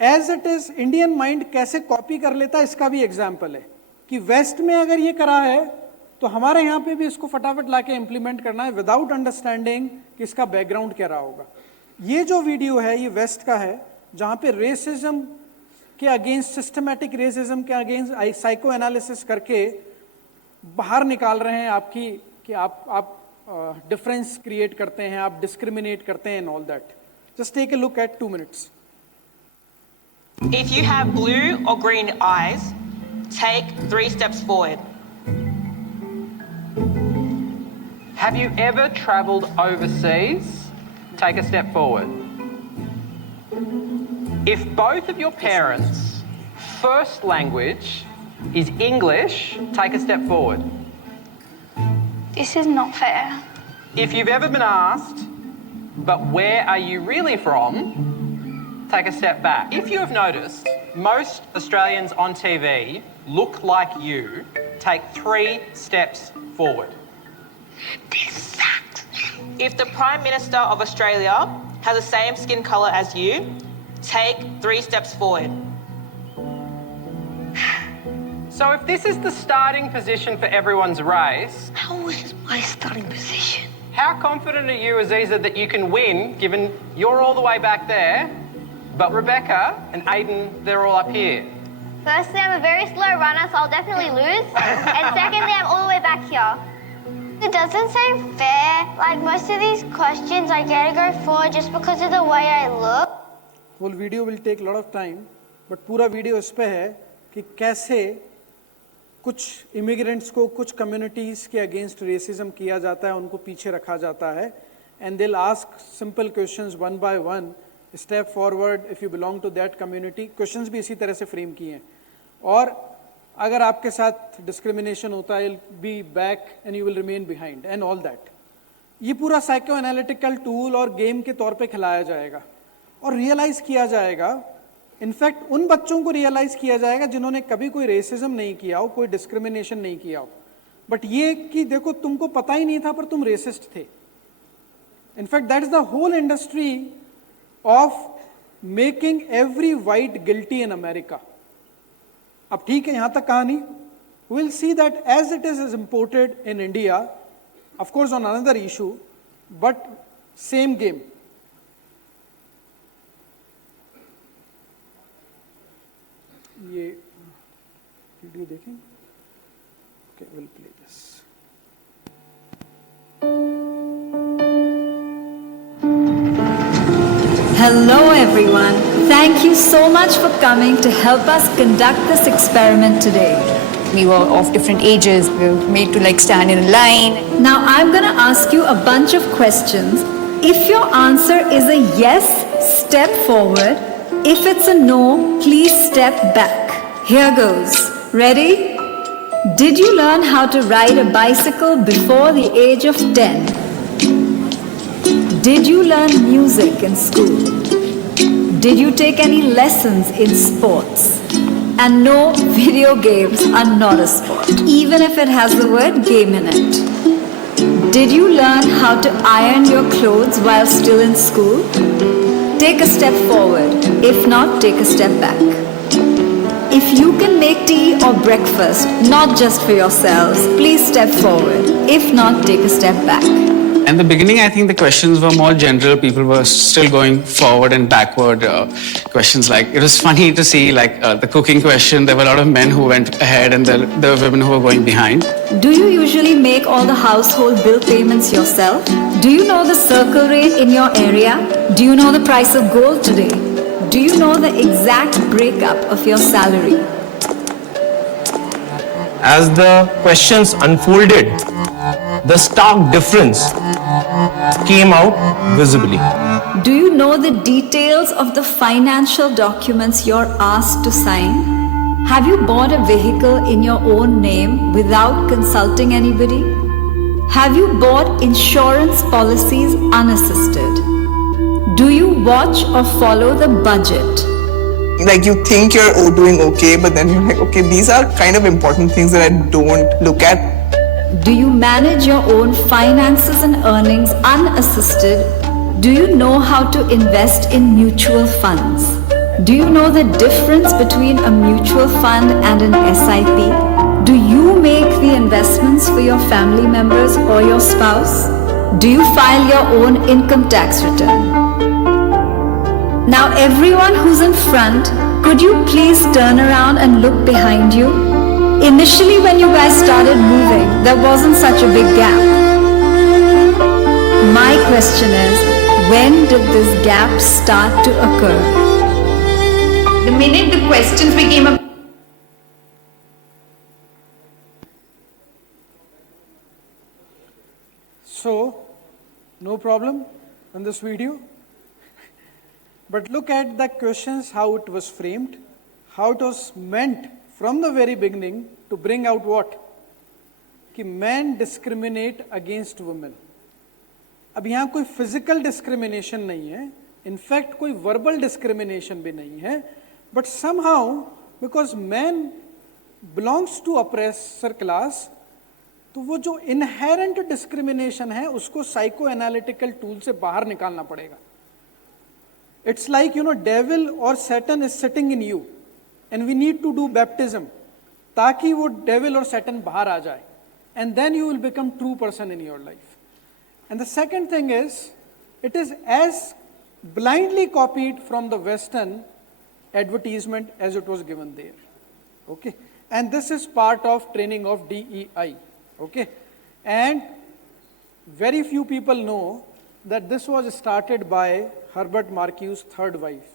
As it is Indian mind कैसे कॉपी कर लेता है इसका भी एग्जाम्पल है कि वेस्ट में अगर ये करा है तो हमारे यहाँ पे भी इसको फटाफट लाके इंप्लीमेंट करना है विदाउट अंडरस्टैंडिंग कि इसका बैकग्राउंड क्या रहा होगा. ये जो वीडियो है ये वेस्ट का है, जहाँ पे रेसिज्म के अगेंस्ट, सिस्टमैटिक रेसिज्म के अगेंस्ट साइको एनालिसिस करके बाहर निकाल रहे हैं आपकी कि आप डिफरेंस क्रिएट करते हैं, आप डिस्क्रिमिनेट करते हैं and all that. Just take a look at 2 minutes. If you have blue or green eyes, take 3 steps forward. Have you ever travelled overseas? Take a step forward. If both of your parents' first language is English, take a step forward. This is not fair. If you've ever been asked, but where are you really from? Take a step back. If you have noticed, most Australians on TV look like you. Take 3 steps forward. This sucks. If the Prime Minister of Australia has the same skin colour as you, take 3 steps forward. So if this is the starting position for everyone's race, How is my starting position? how confident are you, Aziza, that you can win, given you're all the way back there, but Rebecca and Aiden, they're all up here? Firstly, I'm a very slow runner, so I'll definitely lose. And secondly, I'm all the way back here. It doesn't seem fair. Like, most of these questions I get to go for just because of the way I look. Whole video will take a lot of time, but पूरा video इस पे है कि कैसे कुछ immigrants को कुछ communities के अगेंस्ट रेसिज्म किया जाता है, उनको पीछे रखा जाता है, and they'll ask simple questions one by one, step forward if you belong to that community. Questions भी इसी तरह से फ्रेम किए हैं. और अगर आपके साथ डिस्क्रिमिनेशन होता है, be back and you will remain behind and all that. ये पूरा साइको एनालिटिकल टूल और गेम के तौर पे खिलाया जाएगा और रियलाइज़ किया जाएगा. इनफैक्ट उन बच्चों को रियलाइज किया जाएगा जिन्होंने कभी कोई रेसिज्म नहीं किया हो, कोई डिस्क्रिमिनेशन नहीं किया हो, बट ये कि देखो तुमको पता ही नहीं था पर तुम रेसिस्ट थे. In fact that is the whole industry of making every white guilty in America. अब ठीक है, यहां तक कहानी. Will see that as it is imported in India, of course on another issue, but same game. ये video देखें. Okay, will play this. Hello everyone. Thank you so much for coming to help us conduct this experiment today. We were of different ages. We were made to like stand in a line. Now I'm going to ask you a bunch of questions. If your answer is a yes, step forward. If it's a no, please step back. Here goes. Ready? Did you learn how to ride a bicycle before the age of 10? Did you learn music in school? Did you take any lessons in sports? And no, video games are not a sport, even if it has the word game in it. Did you learn how to iron your clothes while still in school? Take a step forward. If not, take a step back. If you can make tea or breakfast, not just for yourselves, please step forward. If not, take a step back. In the beginning, I think the questions were more general. People were still going forward and backward. Questions like, it was funny to see like the cooking question, there were a lot of men who went ahead and there were women who were going behind. Do you usually make all the household bill payments yourself? Do you know the circle rate in your area? Do you know the price of gold today? Do you know the exact breakup of your salary? As the questions unfolded, the stark difference came out visibly. Do you know the details of the financial documents you're asked to sign? Have you bought a vehicle in your own name without consulting anybody? Have you bought insurance policies unassisted? Do you watch or follow the budget? Like you think you're doing okay, but then you're like, okay, these are kind of important things that I don't look at. Do you manage your own finances and earnings unassisted? Do you know how to invest in mutual funds? Do you know the difference between a mutual fund and an SIP? Do you make the investments for your family members or your spouse? Do you file your own income tax return? Now everyone who's in front, could you please turn around and look behind you? Initially when you guys started moving, there wasn't such a big gap. My question is, when did this gap start to occur? The minute the questions became a So, no problem in this video. But look at the questions, how it was framed, how it was meant from the very beginning to bring out what? कि men discriminate against women. अब यहाँ कोई physical discrimination नहीं है, in fact कोई verbal discrimination भी नहीं है, but somehow because man belongs to oppressor class, तो वो जो inherent discrimination है उसको psychoanalytical tool से बाहर निकालना पड़ेगा. It's like, devil or Satan is sitting in you and we need to do baptism. ताकि वो डेविल और सैटन बाहर आ जाए, and then you will become true person in your life. And the second thing is, it is as blindly copied from the Western advertisement as it was given there. Okay, and this is part of training of DEI. Okay, and very few people know that this was started by Herbert Marcuse's third wife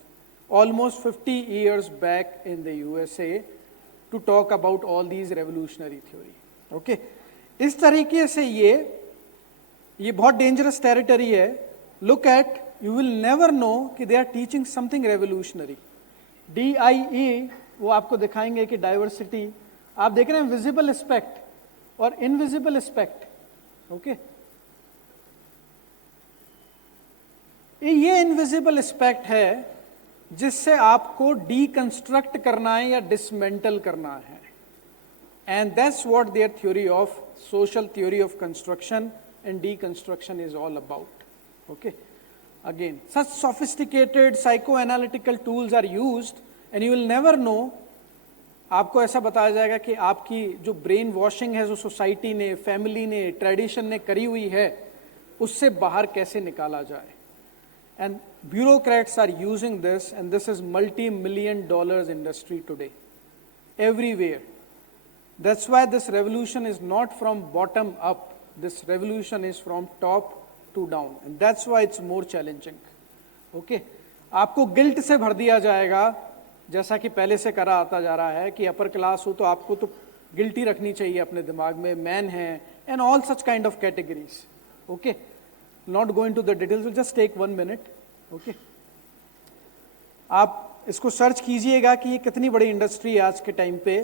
almost 50 years back in the USA to talk about all these revolutionary theory. Okay, इस तरीके से ये बहुत dangerous territory है. Look at, you will never know कि they are teaching something revolutionary. DIE वो आपको दिखाएंगे कि डाइवर्सिटी, आप देख रहे हैं विजिबल एस्पेक्ट और इनविजिबल एस्पेक्ट. ओके, ये इनविजिबल एस्पेक्ट है जिससे आपको डीकंस्ट्रक्ट करना है या डिसमेंटल करना है. And that's what their theory of social theory of construction and deconstruction is all about. Okay, again, such sophisticated psychoanalytical tools are used and you will never know. आपको ऐसा बताया जाएगा कि आपकी जो ब्रेन वॉशिंग है, जो सोसाइटी ने, फैमिली ने, ट्रेडिशन ने करी हुई है, उससे बाहर कैसे निकाला जाए. And bureaucrats are using this, and this is multi-million dollars industry today, everywhere. That's why this revolution is not from bottom up. This revolution is from top to down, and that's why it's more challenging. Okay, आपको guilt से भर दिया जाएगा, जैसा कि पहले से करा आता जा रहा है कि अपर क्लास हो तो आपको तो गिल्टी रखनी चाहिए अपने दिमाग में, मैन है, and all such kind of categories. Okay, not going to the details, just take 1 minute. Okay, आप इसको सर्च कीजिएगा कि ये कितनी बड़ी इंडस्ट्री है आज के टाइम पे,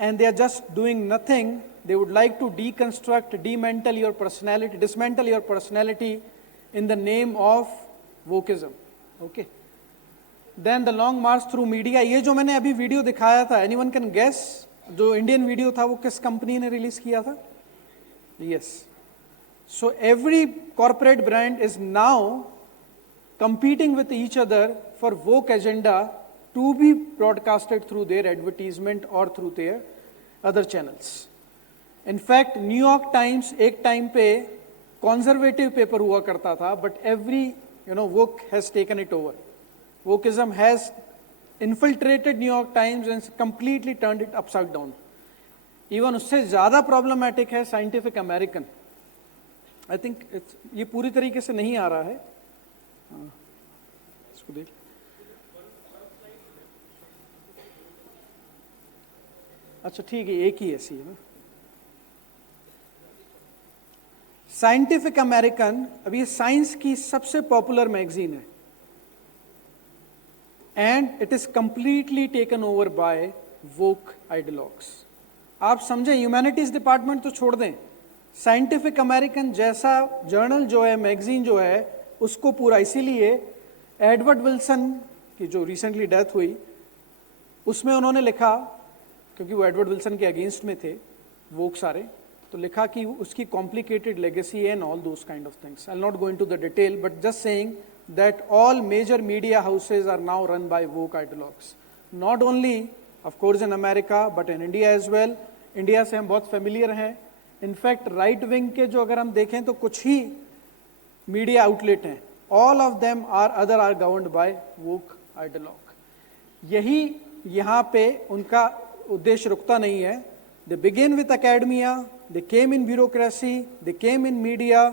and they are just doing nothing. They would like to deconstruct, dismantle your personality in the name of wokeism. Okay. Then the long march through media. ये जो मैंने अभी वीडियो दिखाया था, anyone can guess जो Indian video था वो किस कंपनी ने रिलीज किया था? Yes. So every corporate brand is now competing with each other for woke agenda to be broadcasted through their advertisement or through their other channels. In fact New York times एक time पे conservative paper हुआ करता था, but every woke has taken it over. Wokeism has infiltrated New York times and completely turned it upside down. Even उससे ज्यादा problematic है scientific American. I think ये पूरी तरीके से नहीं आ रहा है, इसको देख. अच्छा ठीक है, एक ही ऐसी है ना. साइंटिफिक अमेरिकन अब ये साइंस की सबसे पॉपुलर मैगजीन है, and it is completely taken over by woke ideologues. आप समझें, ह्यूमैनिटीज डिपार्टमेंट तो छोड़ दें, साइंटिफिक अमेरिकन जैसा जर्नल जो है, मैगजीन जो है, उसको पूरा, इसीलिए एडवर्ड विल्सन की जो रिसेंटली डेथ हुई, उसमें उन्होंने लिखा, क्योंकि वो एडवर्ड विल्सन के अगेंस्ट में थे वोक सारे, तो लिखा कि उसकी complicated legacy and all those kind of things. I will not go into the detail, but just saying that all major media houses are now run by woke ideologues. Not only of course in America but in India as well. India से हम बहुत familiar हैं. In fact right wing के जो अगर हम देखें तो कुछ ही मीडिया आउटलेट हैं, all of them are governed by woke ideologue. यही यहाँ पे उनका उद्देश्य रुकता नहीं है. They begin with academia, they came in bureaucracy, they came in media,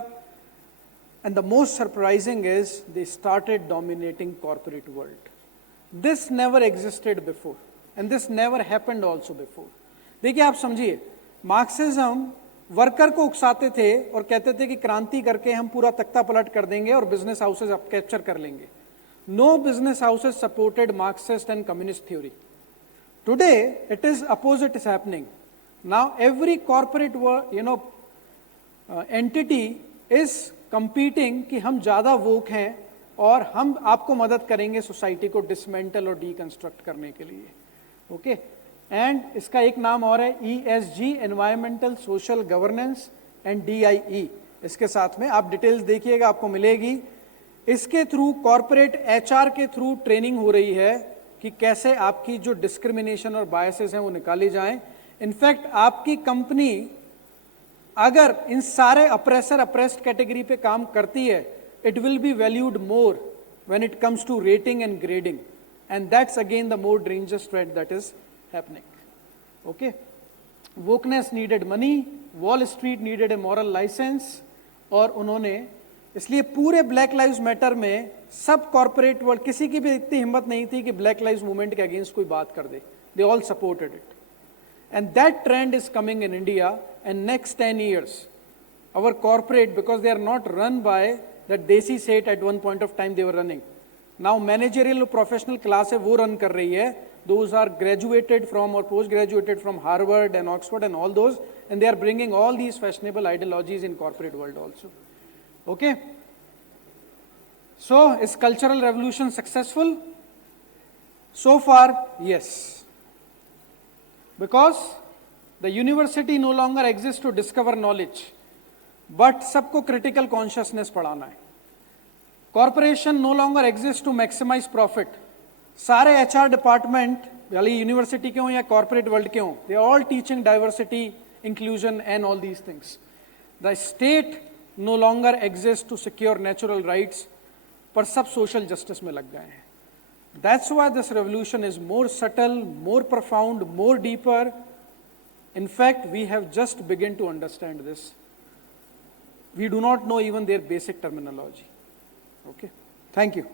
and the most surprising is they started dominating corporate world. This never existed before, and this never happened also before. देखिए, आप समझिए, Marxism worker को उकसाते थे और कहते थे कि क्रांति करके हम पूरा तख्ता पलट कर देंगे और बिजनेस हाउसेज आप कैप्चर कर लेंगे. No business houses supported Marxist and communist theory. Today, it is opposite is happening. Now every corporate entity is competing कि हम ज़्यादा वोक हैं और हम आपको मदद करेंगे सोसाइटी को डिसमेंटल और डीकंस्ट्रक्ट करने के लिए. ओके, एंड इसका एक नाम और है ESG, environmental social governance, and DIE. इसके साथ में आप डिटेल्स देखिएगा, आपको मिलेगी. इसके थ्रू कॉर्पोरेट HR के थ्रू ट्रेनिंग हो रही है कि कैसे आपकी जो डिस्क्रिमिनेशन और बायसेस हैं वो निकाली जाएं. इनफैक्ट आपकी कंपनी अगर इन सारे अप्रेसर अप्रेस्ड कैटेगरी पे काम करती है, it will be valued more when it comes to rating and grading, and that's again the more dangerous trend that is happening. Okay, wokeness needed money, Wall Street needed a moral license, और उन्होंने इसलिए पूरे black lives matter में सब corporate world, किसी की भी इतनी हिम्मत नहीं थी कि ब्लैक लाइव्स मूवमेंट के अगेंस्ट कोई बात कर दे. They all supported it. And that trend is coming in India, and next 10 years, our corporate, because they are not run by that desi set at one point of time they were running. Now managerial professional class है वो run कर रही है. Those are graduated from or post-graduated from Harvard and Oxford and all those, and they are bringing all these fashionable ideologies in corporate world also. Okay? So, is cultural revolution successful? So far, yes. Because the university no longer exists to discover knowledge, but सबको critical consciousness पढ़ाना है. Corporation no longer exists to maximize profit. सारे HR department, यानी university के हों या corporate world के हों, they are all teaching diversity, inclusion and all these things. The state no longer exists to secure natural rights, पर सब social justice में लग गए हैं. That's why this revolution is more subtle, more profound, more deeper. In fact, we have just begun to understand this. We do not know even their basic terminology. Okay? Thank you.